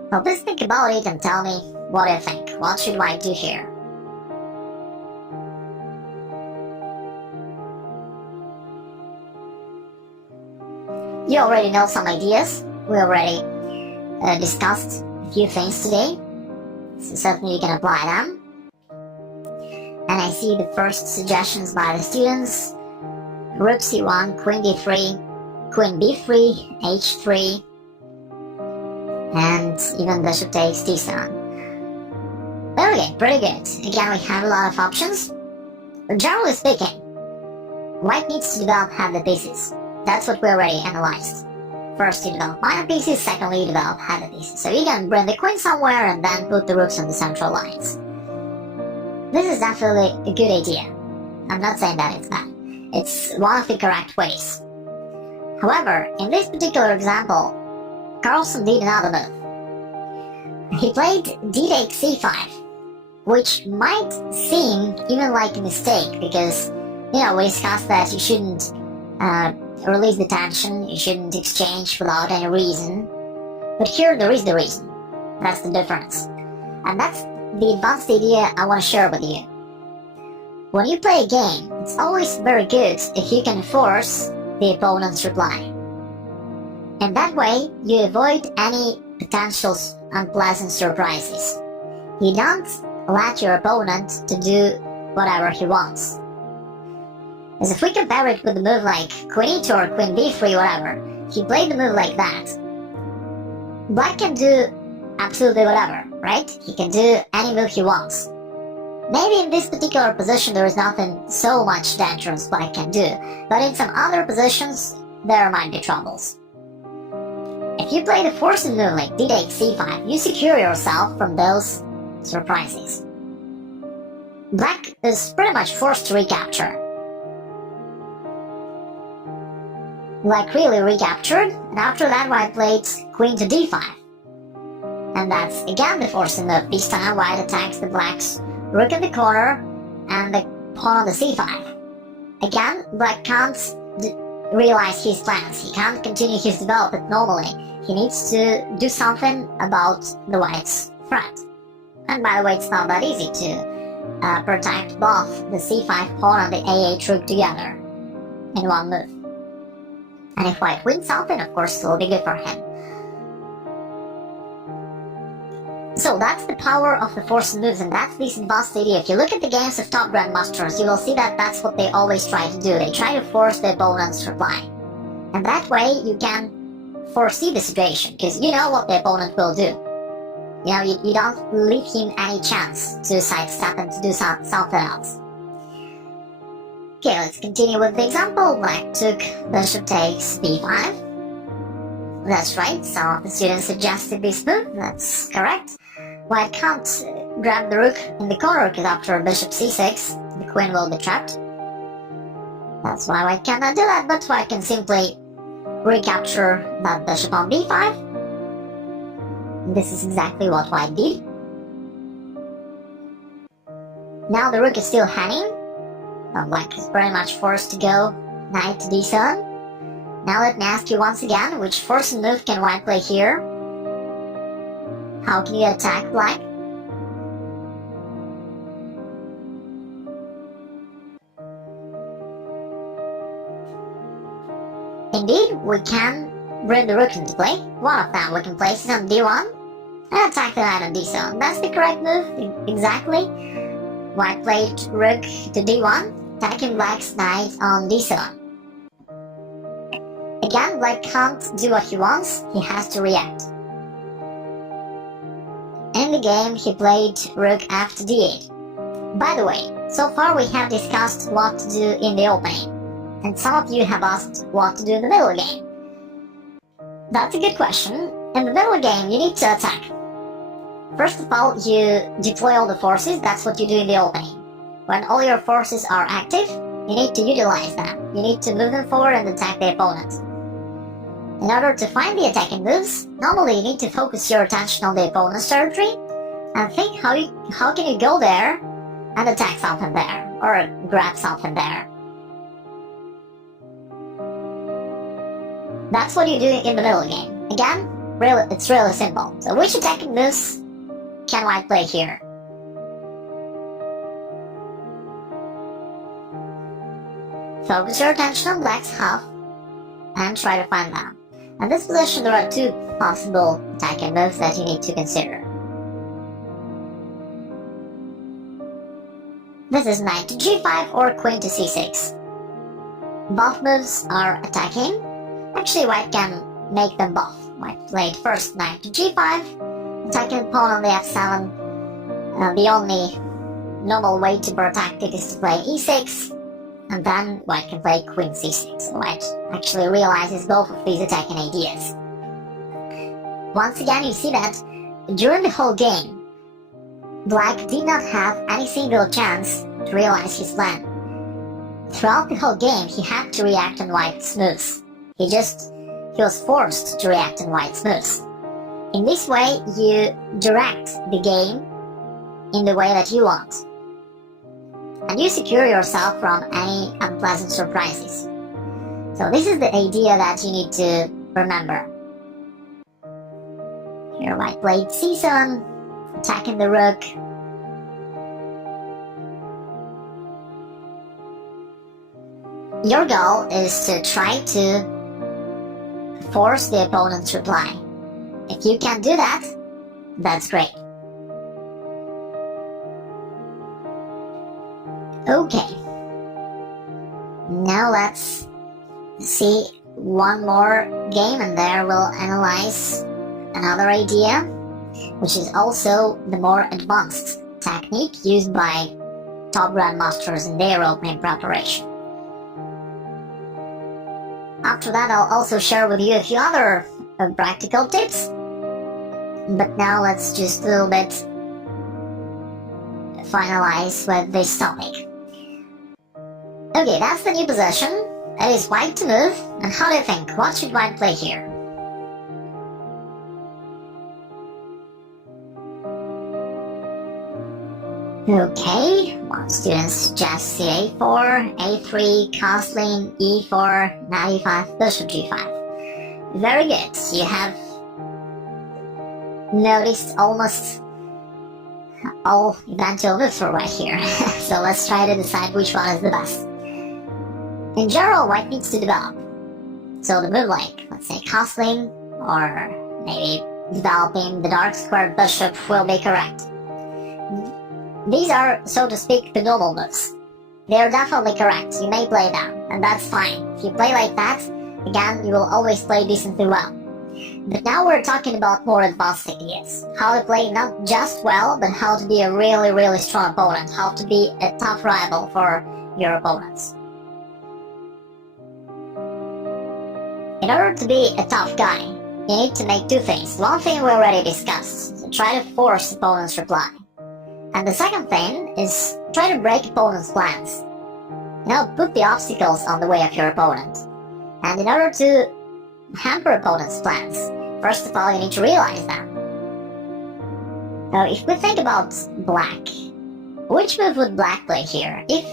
So please think about it and tell me what you think. What should white do here? You already know some ideas. We already discussed a few things today, so certainly you can apply them. And I see the first suggestions by the students. Rook c1, queen d3, queen b3, h3, and even bishop takes d7. Okay, pretty good. Again, we have a lot of options. But generally speaking, white needs to develop heavy pieces. That's what we already analyzed. First you develop minor pieces, secondly you develop heavy pieces. So you can bring the queen somewhere and then put the rooks on the central lines. This is definitely a good idea. I'm not saying that it's bad. It's one of the correct ways. However, in this particular example, Carlsen did another move. He played d takes c5, which might seem even like a mistake because, we discussed that you shouldn't release the tension, you shouldn't exchange without any reason. But here there is the reason. That's the difference. And that's the advanced idea I want to share with you. When you play a game, it's always very good if you can force the opponent's reply. In that way, you avoid any potential unpleasant surprises. You don't let your opponent to do whatever he wants. As if we compare it with a move like Queen E2 or Queen B3, whatever, if you play the move like that, Black can do absolutely whatever, right? He can do any move he wants. Maybe in this particular position there is nothing so much dangerous Black can do, but in some other positions there might be troubles. If you play the forcing move like d takes c5, you secure yourself from those surprises. Black is pretty much forced to recapture. Black really recaptured, and after that White played Queen to d5. And that's again the forcing move. This time White attacks the Black's rook in the corner and the pawn on the c5. Again, Black can't realize his plans. He can't continue his development normally. He needs to do something about the White's threat. And by the way, it's not that easy to protect both the c5 pawn and the a8 rook together in one move. And if White wins something, of course, it will be good for him. So that's the power of the forced moves, and that's this advanced idea. If you look at the games of top grandmasters, you will see that that's what they always try to do. They try to force the opponent's reply. And that way you can foresee the situation, because you know what the opponent will do. You don't leave him any chance to sidestep and to do something else. Okay, let's continue with the example. Black took bishop takes b5. That's right, some of the students suggested this move, that's correct. White can't grab the rook in the corner because after bishop c6, the queen will be trapped. That's why White cannot do that, but White can simply recapture that bishop on b5. This is exactly what White did. Now the rook is still hanging. Black is pretty much forced to go knight to d7. Now let me ask you once again, which forcing move can White play here? How can you attack Black? Indeed, we can bring the rook into play. One of them we can place it on d1 and attack the knight on d7. That's the correct move, exactly. White played rook to d1, attacking Black's knight on d7. Again, Black can't do what he wants, he has to react. In the game, he played rook f to d8. By the way, so far we have discussed what to do in the opening, and some of you have asked what to do in the middle game. That's a good question. In the middle game, you need to attack. First of all, you deploy all the forces, that's what you do in the opening. When all your forces are active, you need to utilize them. You need to move them forward and attack the opponent. In order to find the attacking moves, normally you need to focus your attention on the opponent's territory and think how can you go there and attack something there, or grab something there. That's what you do in the middle game. Again, it's really simple. So which attacking moves can White play here? Focus your attention on Black's half and try to find them. In this position, there are two possible attacking moves that you need to consider. This is knight to g5 or queen to c6. Both moves are attacking. Actually, White can make them both. White played first knight to g5, attacking the pawn on the f7. The only normal way to protect it is to play e6. And then White can play queen c6. So White actually realizes both of these attacking ideas. Once again, you see that during the whole game, Black did not have any single chance to realize his plan. Throughout the whole game, he had to react on White's moves. He was forced to react in white's moves. In this way, you direct the game in the way that you want, and you secure yourself from any unpleasant surprises. So this is the idea that you need to remember. Here white played c7, attacking the rook. Your goal is to try to force the opponent's reply. If you can do that, that's great. Okay. Now let's see one more game, and there we'll analyze another idea, which is also the more advanced technique used by top grandmasters in their opening preparation. After that, I'll also share with you a few other practical tips, but now let's just a little bit finalize with this topic. Okay, that's the new position. That is white to move, and how do you think? What should white play here? Okay, one student suggests a4, a3, castling, e4, knight e5, bishop g5. Very good. You have noticed almost all eventual moves for white here. So let's try to decide which one is the best. In general, white needs to develop. So the move like, let's say, castling, or maybe developing the dark square bishop will be correct. These are, so to speak, the normal moves. They are definitely correct. You may play them, and that's fine. If you play like that, again, you will always play decently well. But now we're talking about more advanced ideas. How to play not just well, but how to be a really, really strong opponent. How to be a tough rival for your opponents. In order to be a tough guy, you need to make two things. One thing we already discussed, so try to force opponent's reply. And the second thing is try to break opponent's plans. Put the obstacles on the way of your opponent. And in order to hamper opponent's plans, first of all, you need to realize them. Now, if we think about black, which move would black play here if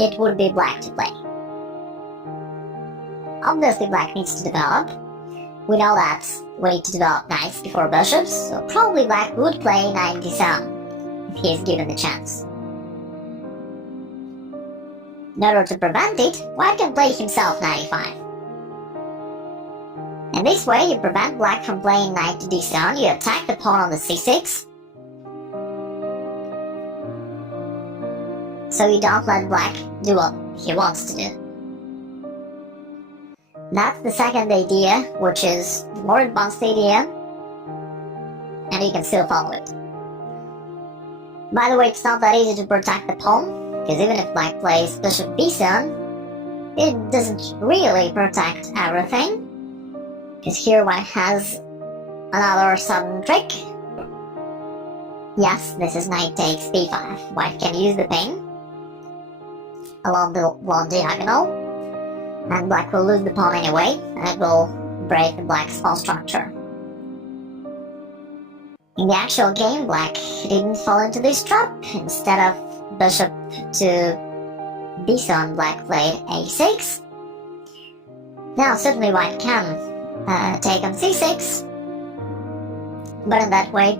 it would be black to play? Obviously, black needs to develop. We know that we need to develop knights before bishops, so probably black would play knight d7 if he is given the chance. In order to prevent it, white can play himself knight e5. In this way, you prevent black from playing knight to d7, you attack the pawn on the c6, so you don't let black do what he wants to do. That's the second idea, which is the more advanced idea, and you can still follow it. By the way, it's not that easy to protect the pawn, because even if black plays bishop b7, it doesn't really protect everything, because here white has another sudden trick. Yes, this is knight takes b5. White can use the pin along the long diagonal, and black will lose the pawn anyway, and it will break the black's pawn structure. In the actual game, black didn't fall into this trap. Instead of bishop to b7, black played a6. Now, certainly white can take on c6, but in that way,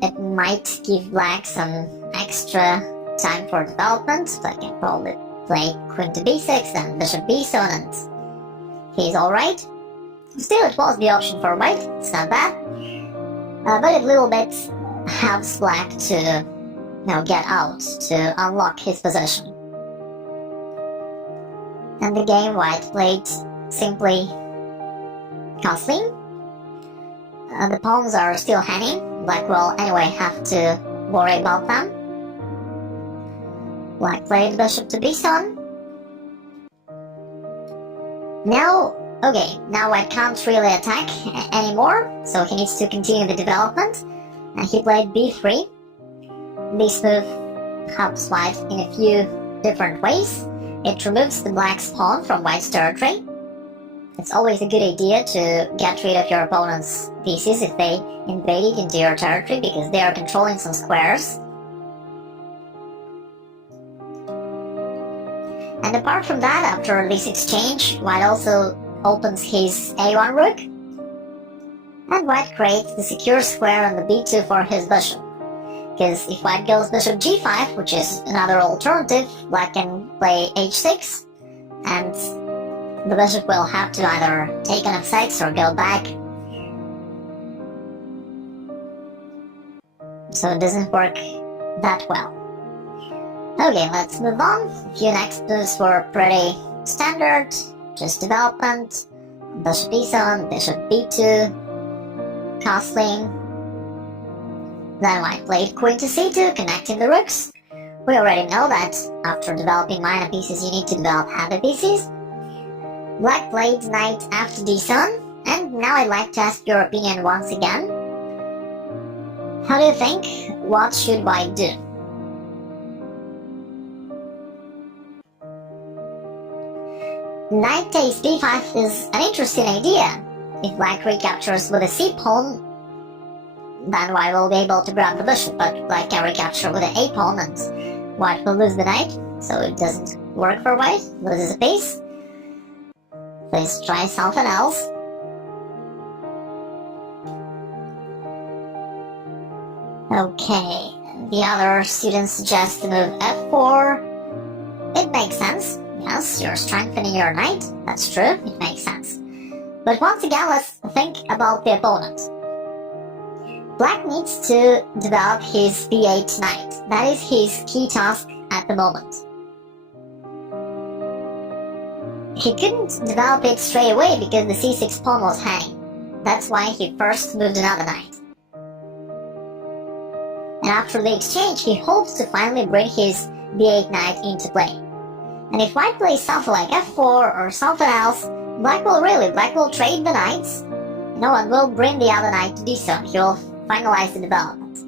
it might give black some extra time for development. Black can probably play queen to b6 and bishop b7, and he's alright. Still, it was the option for white, it's not bad, but it little bit helps black to get out, to unlock his position. And the game, white played simply castling. The pawns are still hanging, black will anyway have to worry about them. Black played bishop to b7. Now white can't really attack anymore, so he needs to continue the development, and he played b3. This move helps white in a few different ways. It removes the black's pawn from white's territory, It's always a good idea to get rid of your opponent's pieces if they invaded into your territory, because they are controlling some squares. And apart from that, after this exchange, white also opens his a1 rook, and white creates the secure square on the b2 for his bishop. Because if white goes bishop g5, which is another alternative, black can play h6, and the bishop will have to either take on f6 or go back. So it doesn't work that well. Okay, let's move on. A few next moves were pretty standard, just development. Bishop e7, bishop b2, castling. Then white played queen to c2, connecting the rooks. We already know that after developing minor pieces you need to develop heavy pieces. Black played knight after d7, and now I'd like to ask your opinion once again. How do you think? What should white do? Knight takes b5 is an interesting idea. If black recaptures with a c pawn, then white will be able to grab the bishop, but black can recapture with an a pawn and white will lose the knight, so it doesn't work for white, loses a piece. Please try something else. Okay, the other students suggest to move f4. It makes sense. Yes, you're strengthening your knight. That's true, it makes sense. But once again, let's think about the opponent. Black needs to develop his b8 knight. That is his key task at the moment. He couldn't develop it straight away because the c6 pawn was hanging. That's why he first moved another knight. And after the exchange, he hopes to finally bring his b8 knight into play. And if white plays something like f4 or something else, black will trade the knights. No one will bring the other knight to d7. He will finalize the development.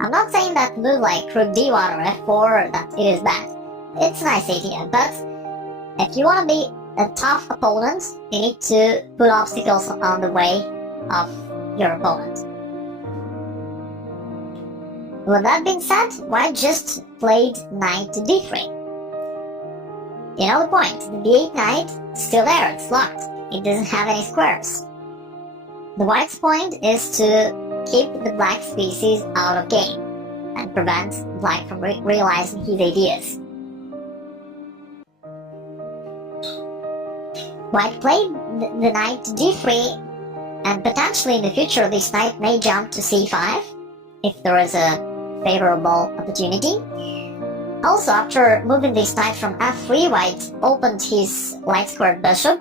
I'm not saying that move like rook d1 or f4 that it is bad. It's a nice idea, but if you want to be a tough opponent, you need to put obstacles on the way of your opponent. With that being said, white just played knight to d3. You know the point, the b8 knight is still there, it's locked. It doesn't have any squares. The white's point is to keep the black species out of game and prevent black from realizing his ideas. White played the knight to d3, and potentially in the future this knight may jump to c5 if there is a favorable opportunity. Also, after moving this knight from f3, white opened his light-squared bishop,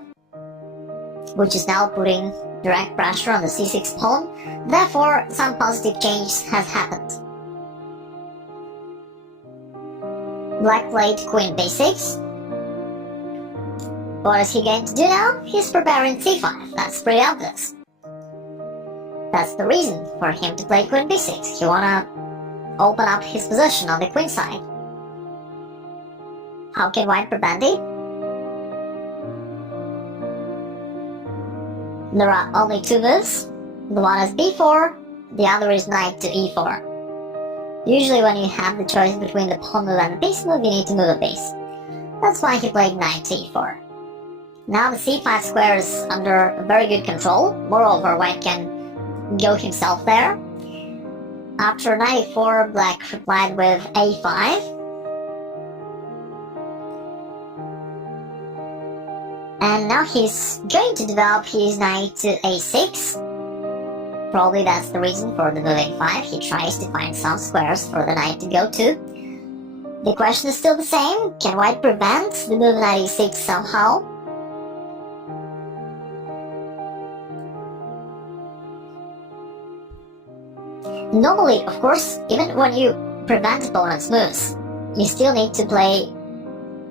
which is now putting direct pressure on the c6 pawn. Therefore, some positive change has happened. Black played queen b6. What is he going to do now? He's preparing c5. That's pretty obvious. That's the reason for him to play queen b6. He wanna open up his position on the queen side. How can white prevent it? There are only two moves. The one is b4, the other is knight to e4. Usually when you have the choice between the pawn move and the piece move, you need to move a piece. That's why he played knight to e4. Now the c5 square is under very good control. Moreover, white can go himself there. After knight e4, black replied with a5. And now he's going to develop his knight to a6. Probably that's the reason for the move a5. He tries to find some squares for the knight to go to. The question is still the same. Can white prevent the move knight e6 somehow? Normally, of course, even when you prevent opponent's moves, you still need to play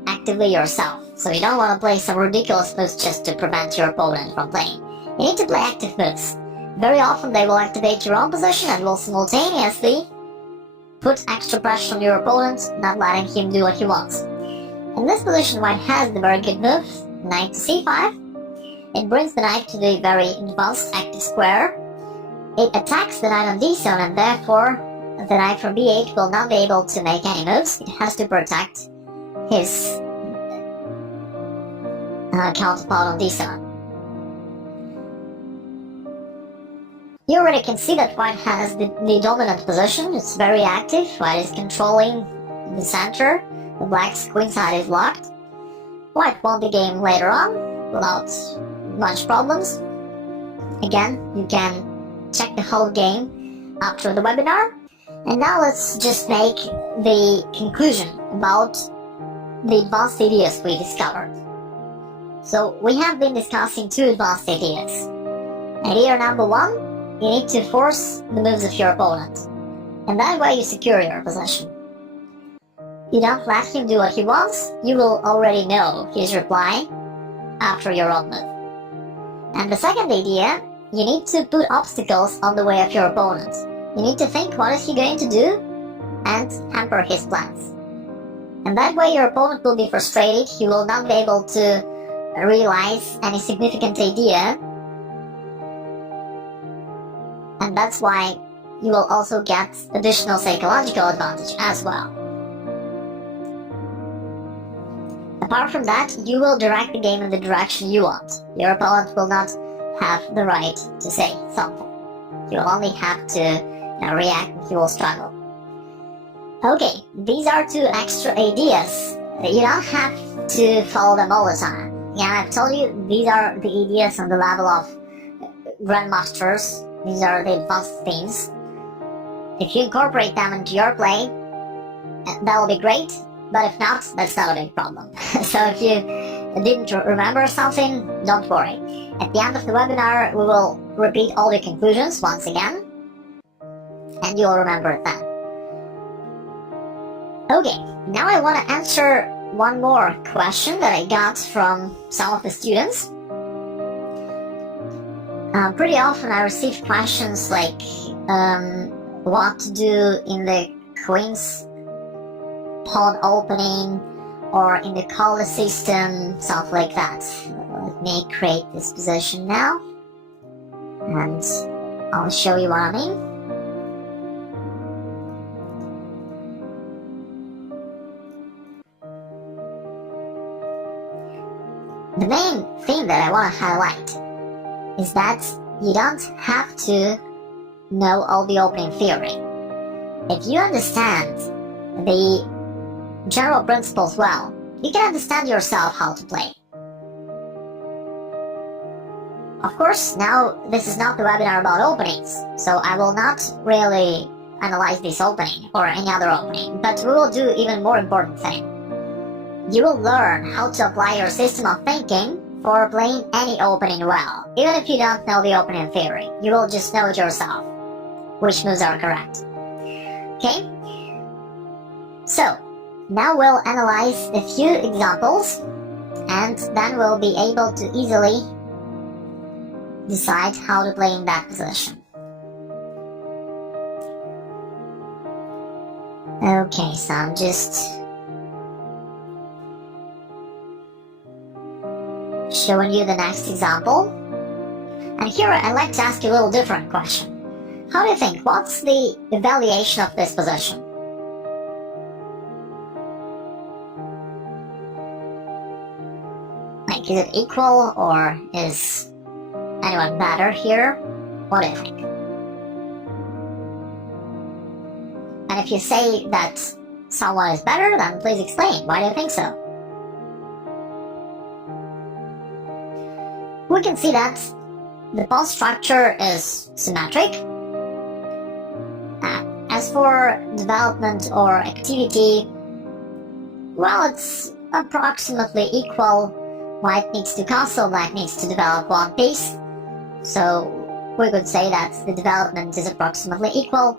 actively yourself. So you don't want to play some ridiculous moves just to prevent your opponent from playing. You need to play active moves. Very often they will activate your own position and will simultaneously put extra pressure on your opponent, not letting him do what he wants. In this position, white has the very good move, knight to c5. It brings the knight to the very advanced active square. It attacks the knight on d zone, and therefore the knight from b8 will not be able to make any moves. It has to protect his counterpart on d zone. You already can see that white has the dominant position. It's very active. White is controlling the center. The black's queenside is locked. White won the game later on without much problems. Again, you can check the whole game after the webinar. And now let's just make the conclusion about the advanced ideas we discovered. So we have been discussing two advanced ideas. Idea number one, you need to force the moves of your opponent, and that way you secure your position. You don't let him do what he wants, you will already know his reply after your own move. And the second idea, you need to put obstacles on the way of your opponent. You need to think what is he going to do and hamper his plans. And that way your opponent will be frustrated, he will not be able to realize any significant idea. And that's why you will also get additional psychological advantage as well. Apart from that, you will direct the game in the direction you want. Your opponent will not have the right to say something. You will only have to react, and he will struggle. Okay, these are two extra ideas. You don't have to follow them all the time. Yeah, I've told you, these are the ideas on the level of grandmasters. These are the advanced themes. If you incorporate them into your play, that will be great, but if not, that's not a big problem. So if you didn't remember something, don't worry. At the end of the webinar, we will repeat all the conclusions once again, and you'll remember it then. Okay, now I want to answer one more question that I got from some of the students. Pretty often I receive questions like what to do in the queen's pawn opening or in the color system, stuff like that. Let me create this position now and I'll show you what I mean. The main thing that I want to highlight is that you don't have to know all the opening theory. If you understand the general principles well, you can understand yourself how to play. Of course, now this is not the webinar about openings, so I will not really analyze this opening or any other opening, but we will do even more important thing. You will learn how to apply your system of thinking for playing any opening well. Even if you don't know the opening theory, you will just know it yourself, which moves are correct. Okay? So, now we'll analyze a few examples, and then we'll be able to easily decide how to play in that position. Okay, so I'm just showing you the next example. And here I'd like to ask you a little different question. How do you think? What's the evaluation of this position? Like, is it equal or is anyone better here? What do you think? And if you say that someone is better, then please explain. Why do you think so? We can see that the pawn structure is symmetric. As for development or activity, well, it's approximately equal. White needs to castle, black needs to develop one piece. So we could say that the development is approximately equal.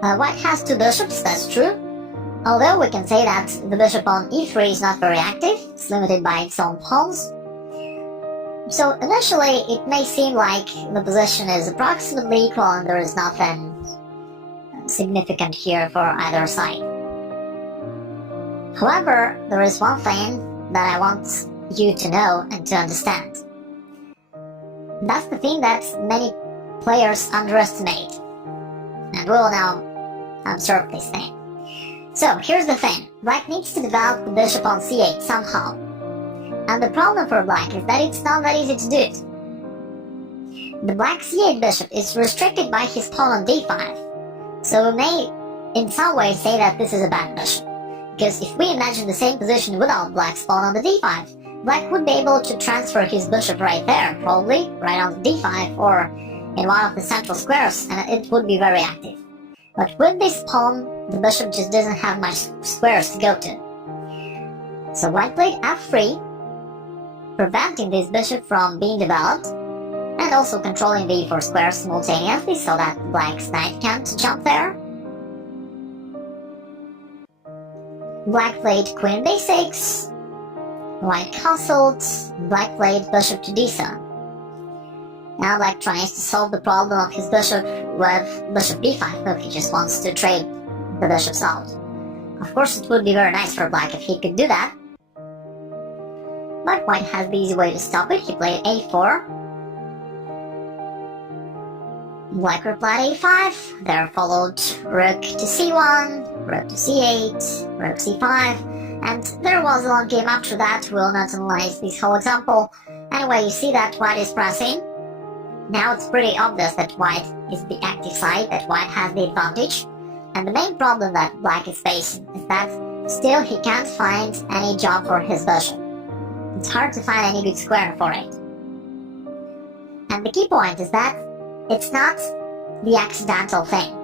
White has two bishops, that's true. Although we can say that the bishop on e3 is not very active, it's limited by its own pawns. So initially it may seem like the position is approximately equal and there is nothing significant here for either side. However, there is one thing that I want you to know and to understand. That's the thing that many players underestimate. And we will now observe this thing. So here's the thing. Black needs to develop the bishop on c8 somehow. And the problem for Black is that it's not that easy to do it. The Black c8 bishop is restricted by his pawn on d5. So we may in some way say that this is a bad bishop. Because if we imagine the same position without Black's pawn on the d5, Black would be able to transfer his bishop right there, probably, right on the d5 or in one of the central squares, and it would be very active. But with this pawn, the bishop just doesn't have much squares to go to. So White played f3, preventing this bishop from being developed, and also controlling the e4 square simultaneously so that Black's knight can't jump there. Black played queen b6, White castled, Black played bishop to d7. Now Black tries to solve the problem of his bishop with bishop b5 move. He just wants to trade the bishops out. Of course it would be very nice for Black if he could do that. But White has the easy way to stop it. He played a4. Black replied a5. There followed rook to c1, rook to c8, rook c5. And there was a long game after that. We'll not analyze this whole example. Anyway, you see that White is pressing. Now it's pretty obvious that White is the active side, that White has the advantage. And the main problem that Black is facing is that still he can't find any job for his bishop. It's hard to find any good square for it. And the key point is that it's not the accidental thing.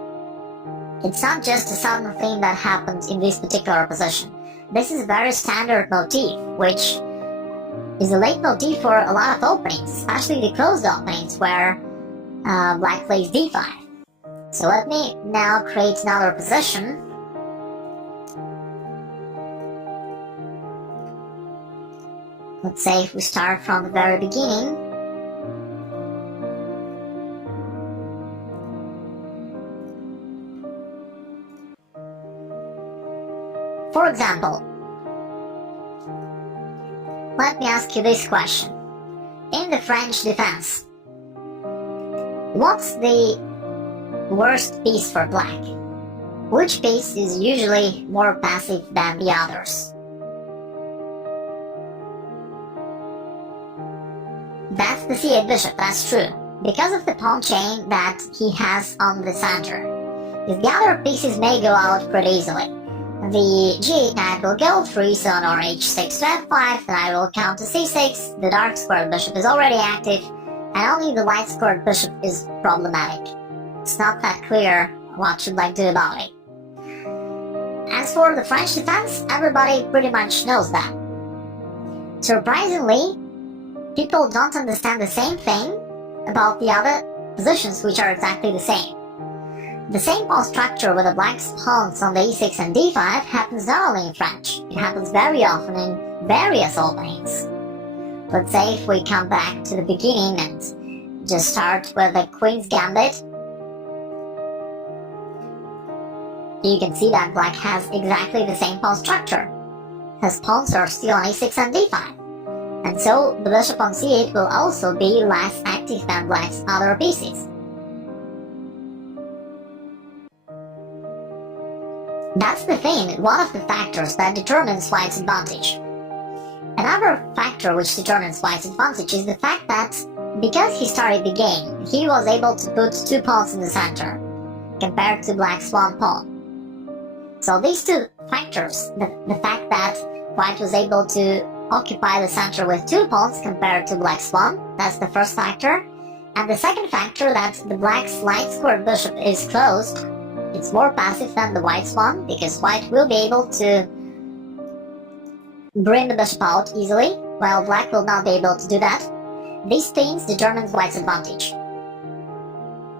It's not just a sudden thing that happened in this particular position. This is a very standard motif, which is a late motif for a lot of openings, especially the closed openings where Black plays d5. So let me now create another position. Let's say if we start from the very beginning. For example, let me ask you this question. In the French defense, what's the worst piece for Black? Which piece is usually more passive than the others? That's the c8 bishop, that's true, because of the pawn chain that he has on the center. If the other pieces may go out pretty easily. The g8 knight will go free zone or h6 to f5, the knight will count to c6, the dark squared bishop is already active, and only the light squared bishop is problematic. It's not that clear what should Black do about it. As for the French defense, everybody pretty much knows that. Surprisingly, people don't understand the same thing about the other positions which are exactly the same. The same pawn structure with the Black's pawns on the e6 and d5 happens not only in French, it happens very often in various openings. Let's say if we come back to the beginning and just start with the Queen's Gambit, you can see that Black has exactly the same pawn structure. His pawns are still on e6 and d5, and so the bishop on c8 will also be less active than Black's other pieces. That's the thing, one of the factors that determines White's advantage. Another factor which determines White's advantage is the fact that, because he started the game, he was able to put two pawns in the center, compared to Black's one pawn. So these two factors, the fact that White was able to occupy the center with two pawns compared to Black's one, that's the first factor. And the second factor, that the Black's light squared bishop is closed, it's more passive than the White's one, because White will be able to bring the bishop out easily, while Black will not be able to do that. These things determine White's advantage.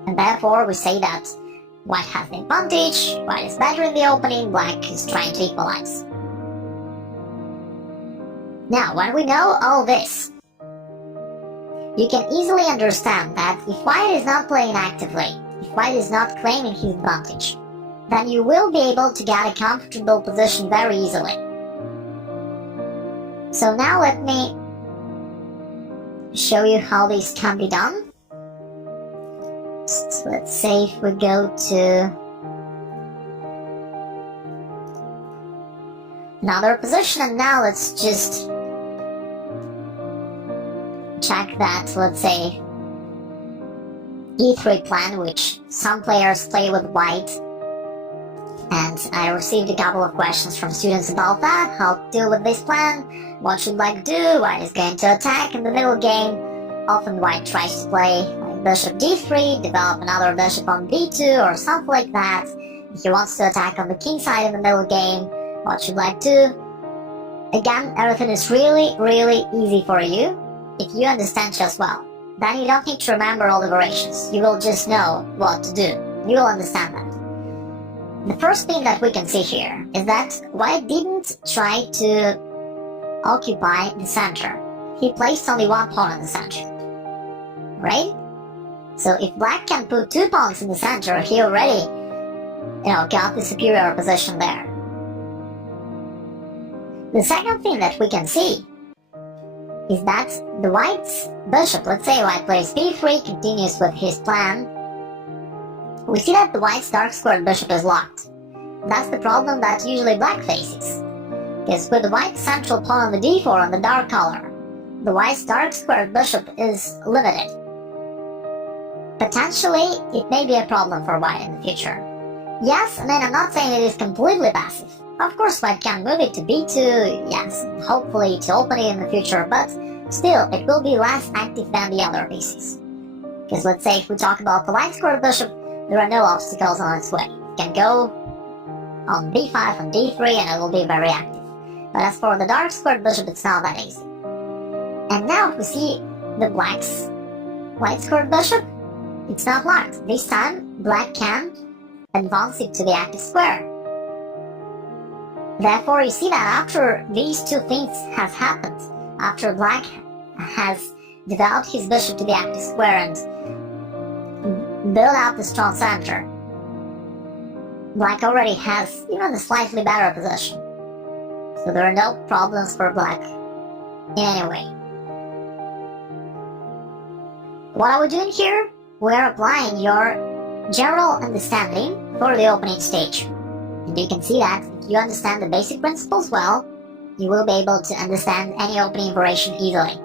And therefore we say that White has the advantage, White is better in the opening, Black is trying to equalize. Now, when we know all this, you can easily understand that if White is not playing actively, if White is not claiming his advantage, then you will be able to get a comfortable position very easily. So now let me show you how this can be done. So let's say if we go to another position, and now let's just check that, let's say, e3 plan, which some players play with white, and I received a couple of questions from students about that, how to deal with this plan, what should black do, white is going to attack in the middle game. Often white tries to play like bishop d3, develop another bishop on b2 or something like that. If he wants to attack on the king side in the middle game, what should black do? Again, everything is really, really easy for you if you understand chess well. Then you don't need to remember all the variations. You will just know what to do. You will understand that. The first thing that we can see here is that white didn't try to occupy the center. He placed only one pawn in the center. Right? So if black can put 2 pawns in the center, he already, got the superior position there. The second thing that we can see is that the white's bishop, let's say white plays b3, continues with his plan. We see that the white's dark squared bishop is locked. That's the problem that usually black faces. Because with the white's central pawn on the d4 on the dark color, the white's dark squared bishop is limited. Potentially, it may be a problem for white in the future. Yes, I mean, I'm not saying it is completely passive. Of course, white can move it to b2, yes, hopefully to open it in the future, but still, it will be less active than the other pieces. Because let's say if we talk about the light squared bishop, there are no obstacles on its way. It can go on b5 and d3 and it will be very active. But as for the dark squared bishop, it's not that easy. And now if we see the black's white squared bishop, it's not locked. This time, black can advance it to the active square. Therefore, you see that after these two things have happened, after black has developed his bishop to the active square and built out the strong center, black already has even a slightly better position. So there are no problems for black in any way. What are we doing here? We are applying your general understanding for the opening stage. And you can see that if you understand the basic principles well, you will be able to understand any opening variation easily.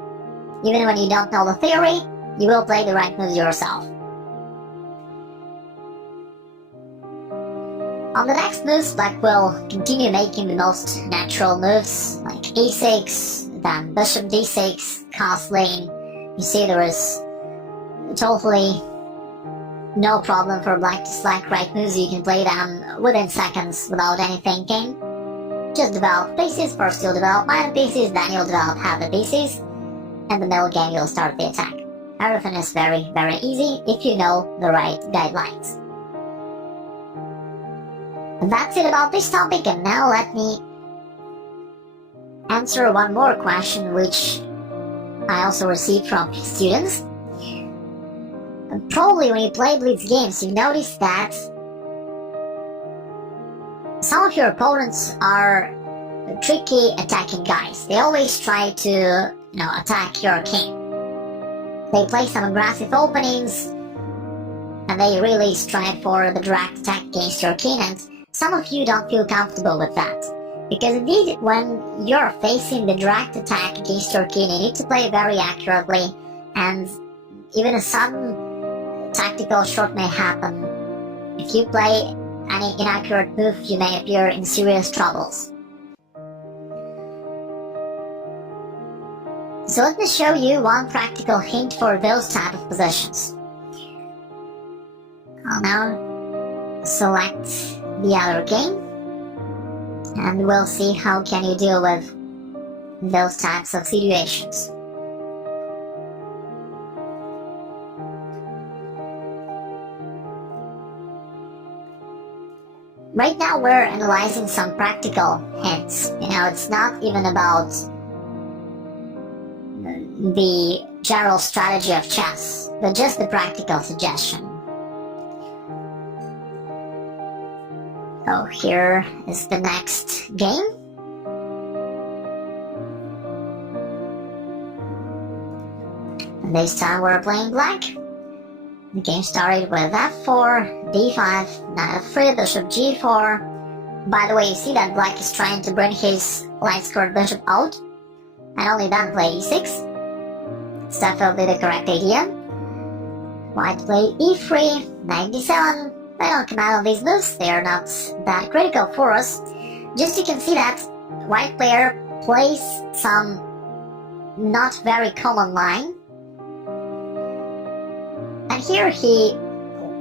Even when you don't know the theory, you will play the right moves yourself. On the next moves, black will continue making the most natural moves, like e6, then bishop d6, castling. You see there is totally no problem for black to select right moves. You can play them within seconds without any thinking. Just develop pieces. First you'll develop minor pieces, then you'll develop half the pieces, and the middle game you'll start the attack. Everything is very, very easy if you know the right guidelines. And that's it about this topic, and now let me answer one more question which I also received from students. Probably when you play Blitz games, you notice that some of your opponents are tricky attacking guys. They always try to, attack your king. They play some aggressive openings, and they really strive for the direct attack against your king, and some of you don't feel comfortable with that. Because indeed, when you're facing the direct attack against your king, you need to play very accurately, and even a sudden tactical shot may happen. If you play any inaccurate move, you may appear in serious troubles. So let me show you one practical hint for those type of positions. I'll now select the other game, and we'll see how can you deal with those types of situations. Right now we're analyzing some practical hints. It's not even about the general strategy of chess, but just the practical suggestion. So here is the next game. And this time we're playing black. The game started with f4, d5, knight f3, bishop g4. By the way, you see that black is trying to bring his light-squared bishop out, and only then play e6. It's definitely the correct idea. White play e3, knight d7. They don't command on these moves, they are not that critical for us. Just you can see that white player plays some not very common line. And here he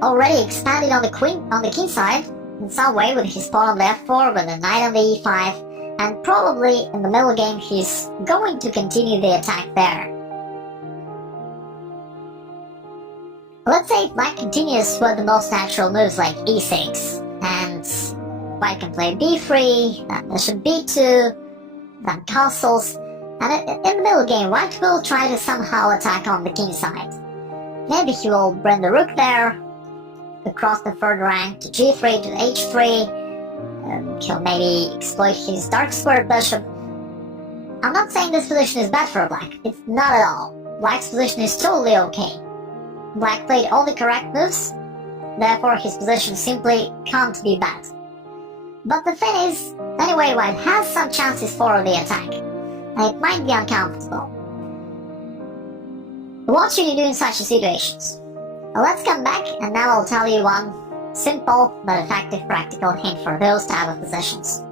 already expanded on the king side in some way with his pawn on the f4, with the knight on the e5, and probably in the middle game he's going to continue the attack there. Let's say black continues with the most natural moves like e6, and white can play b3, then bishop b2, then castles, and in the middle game white will try to somehow attack on the king side. Maybe he will bring the rook there, across the third rank to g3 to h3, he'll maybe exploit his dark squared bishop. I'm not saying this position is bad for black, it's not at all. Black's position is totally okay. Black played all the correct moves, therefore his position simply can't be bad. But the thing is, anyway, white has some chances for the attack, and it might be uncomfortable. What should you do in such situations? Well, let's come back, and now I'll tell you one simple but effective practical hint for those type of positions.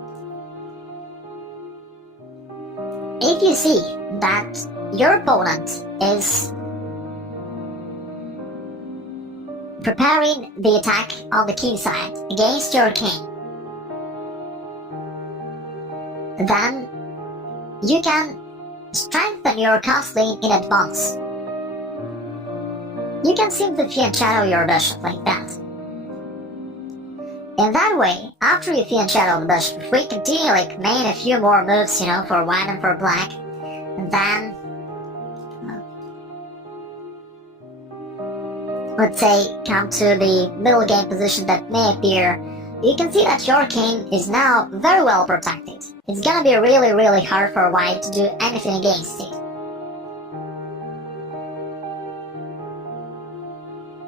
If you see that your opponent is preparing the attack on the king side against your king, then you can strengthen your castling in advance. You can simply fianchetto your bishop like that. In that way, after you fianchetto the bishop, if we continue like main a few more moves, for white and for black, and then let's say come to the middle game position that may appear, you can see that your king is now very well protected. It's gonna be really, really hard for white to do anything against it.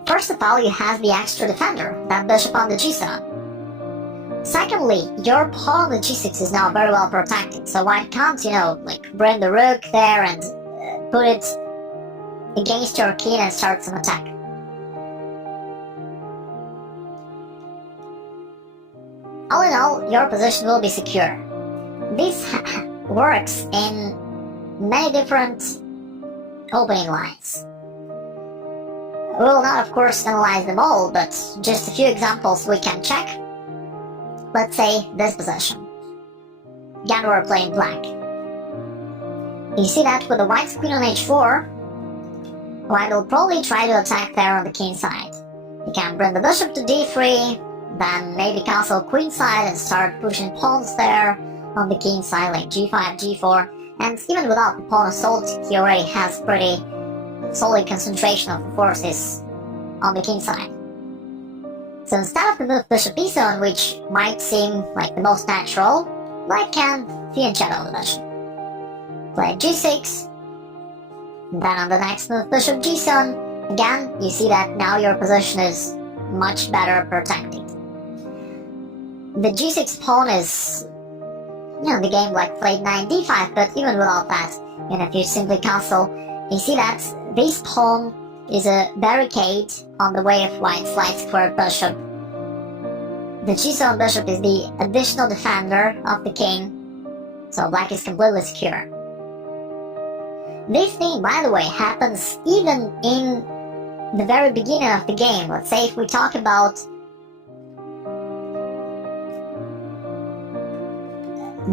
First of all, you have the extra defender, that bishop on the g7. Secondly, your pawn on the g6 is now very well protected, so white can't, bring the rook there and put it against your king and start some attack. All in all, your position will be secure. This works in many different opening lines. We will not, of course, analyze them all, but just a few examples we can check. Let's say this position. Again, we're playing black. You see that with the white's queen on h4, white will probably try to attack there on the king side. You can bring the bishop to d3, then maybe castle queen side and start pushing pawns there on the king side like g5, g4, and even without the pawn assault, he already has pretty solid concentration of the forces on the king side. So instead of the move bishop e7, which might seem like the most natural, white can fianchetto the bishop. Play g6, then on the next move bishop g7, again you see that now your position is much better protected. The g6 pawn is, the game like played 9 d5, but even without that, if you simply castle, you see that this pawn is a barricade on the way of white's light-squared bishop. The g7 bishop is the additional defender of the king, so black is completely secure. This thing, by the way, happens even in the very beginning of the game. Let's say if we talk about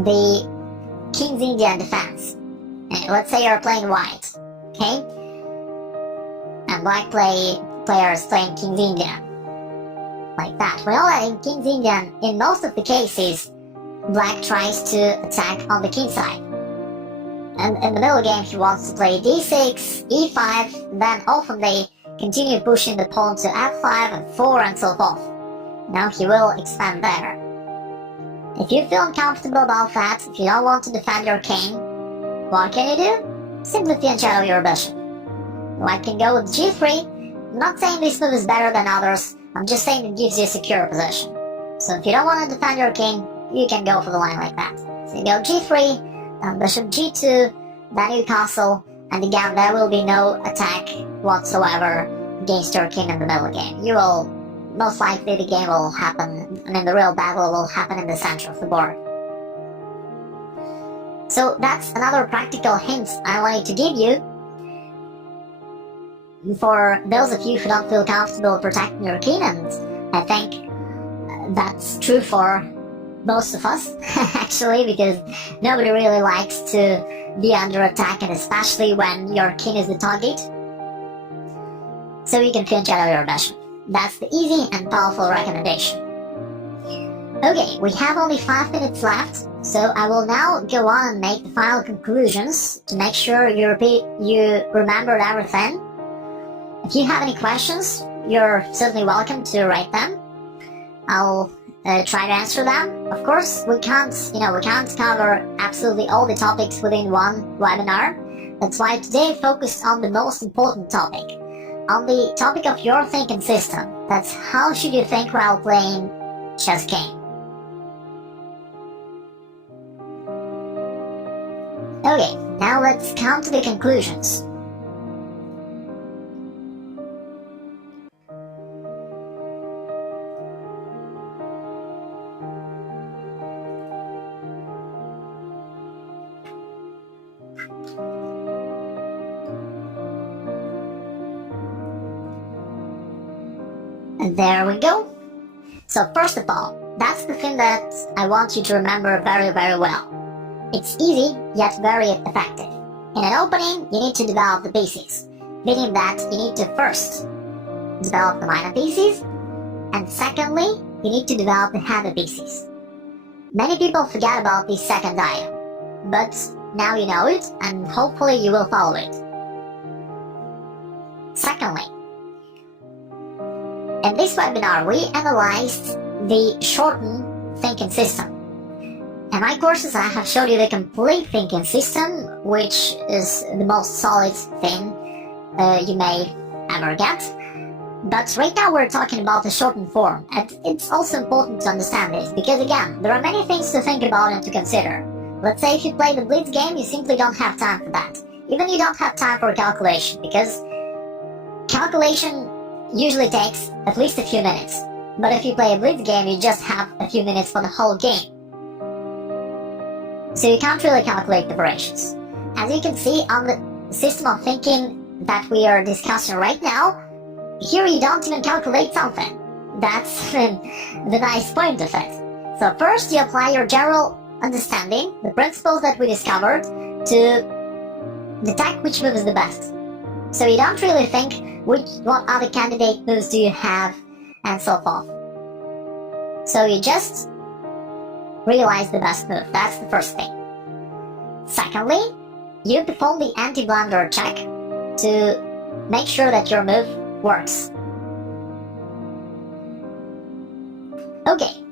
the King's Indian defense. Let's say you're playing white, okay? And black player is playing King's Indian. Like that. We know that in King's Indian, in most of the cases, black tries to attack on the king side. And in the middle game, he wants to play d6, e5, then often they continue pushing the pawn to f5 and 4 and so forth. Now he will expand there. If you feel uncomfortable about that, if you don't want to defend your king, what can you do? Simply fianchetto your bishop. White can go with g3. I'm not saying this move is better than others, I'm just saying it gives you a secure position. So if you don't want to defend your king, you can go for the line like that. So you go g3, then bishop g2, then you castle, and again there will be no attack whatsoever against your king in the middle game. You will, most likely the game will happen, the real battle will happen in the center of the board. So that's another practical hint I wanted to give you. For those of you who don't feel comfortable protecting your king, and I think that's true for most of us actually, because nobody really likes to be under attack, and especially when your king is the target. So you can pinch out your bishop. That's the easy and powerful recommendation. Okay, we have only 5 minutes left, so I will now go on and make the final conclusions to make sure you remembered everything. If you have any questions, you're certainly welcome to write them. I'll try to answer them. Of course, we can't cover absolutely all the topics within one webinar. That's why today I focused on the most important topic, on the topic of your thinking system. That's how should you think while playing chess game. Okay, now let's come to the conclusions. And there we go. So first of all, that's the thing that I want you to remember very, very well. It's easy, yet very effective. In an opening, you need to develop the basics, meaning that you need to first develop the minor pieces, and secondly, you need to develop the heavy pieces. Many people forget about this second item, but now you know it, and hopefully you will follow it. Secondly, in this webinar, we analyzed the shortened thinking system. In my courses, I have showed you the complete thinking system, which is the most solid thing you may ever get. But right now we're talking about the shortened form, and it's also important to understand this, because again, there are many things to think about and to consider. Let's say if you play the blitz game, you simply don't have time for that. Even you don't have time for calculation, because calculation usually takes at least a few minutes. But if you play a blitz game, you just have a few minutes for the whole game. So you can't really calculate the operations. As you can see on the system of thinking that we are discussing right now, here you don't even calculate something. That's the nice point of it. So first you apply your general understanding, the principles that we discovered, to detect which move is the best. So you don't really think what other candidate moves do you have, and so forth. So you just realize the best move. That's the first thing. Secondly, you perform the anti-blunder check to make sure that your move works. Okay.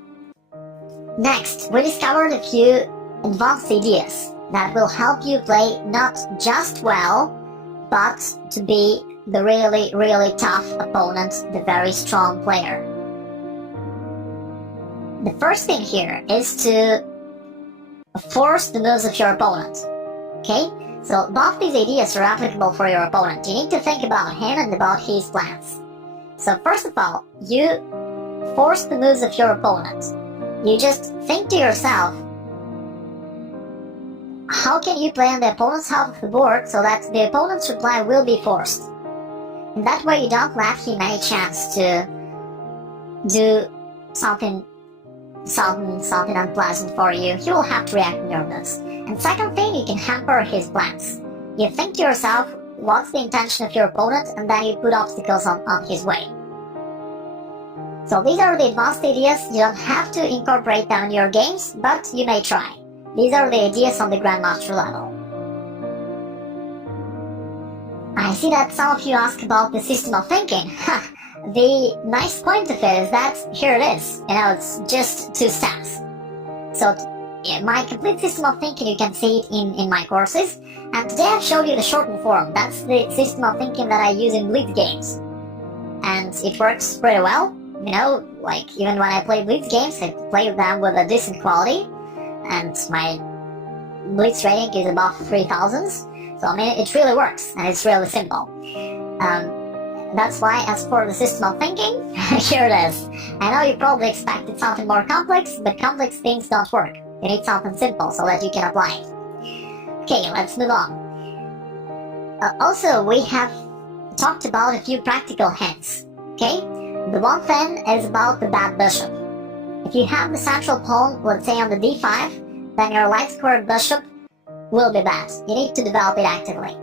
Next, we discovered a few advanced ideas that will help you play not just well, but to be the really, really tough opponent, the very strong player. The first thing here is to force the moves of your opponent. Okay? So both these ideas are applicable for your opponent. You need to think about him and about his plans. So first of all, you force the moves of your opponent. You just think to yourself, how can you play on the opponent's half of the board so that the opponent's reply will be forced? And that way you don't let him any chance to do something unpleasant for you. He will have to react in your moves. And second thing, you can hamper his plans. You think to yourself, what's the intention of your opponent, and then you put obstacles on his way. So these are the advanced ideas. You don't have to incorporate them in your games, but you may try. These are the ideas on the Grandmaster level. I see that some of you ask about the system of thinking. The nice point of it is that here it is. It's just 2 steps. So my complete system of thinking, you can see it in my courses. And today I've showed you the shortened form. That's the system of thinking that I use in Blitz games. And it works pretty well. You know, like even when I play Blitz games, I play them with a decent quality. And my Blitz rating is above 3000. So I mean, it really works and it's really simple. That's why, as for the system of thinking, here it is. I know you probably expected something more complex, but complex things don't work. You need something simple so that you can apply it. Okay, let's move on. Also, we have talked about a few practical hints. Okay, the one thing is about the bad bishop. If you have the central pawn, let's say on the d5, then your light squared bishop will be bad. You need to develop it actively.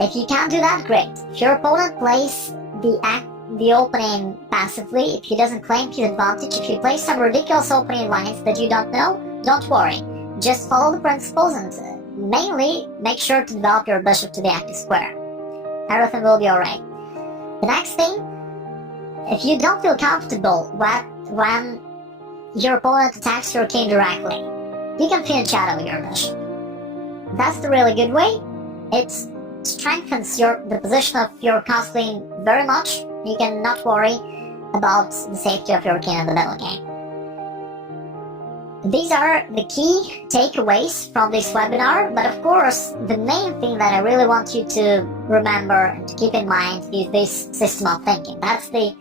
If you can't do that, great. If your opponent plays the opening passively, if he doesn't claim his advantage, if you play some ridiculous opening lines that you don't know, don't worry. Just follow the principles and mainly make sure to develop your bishop to the active square. Everything will be alright. The next thing, if you don't feel comfortable when your opponent attacks your king directly, you can thin shadow your bishop. That's the really good way. It strengthens the position of your castling very much. You can not worry about the safety of your king in the middle game. These are the key takeaways from this webinar, but of course, the main thing that I really want you to remember and to keep in mind is this system of thinking. That's the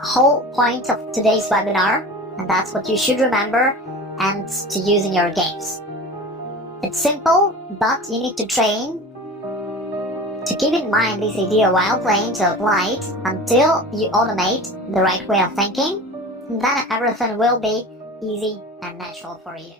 whole point of today's webinar, and that's what you should remember and to use in your games. It's simple, but you need to train to keep in mind this idea while playing, to apply it until you automate the right way of thinking, and then everything will be easy and natural for you.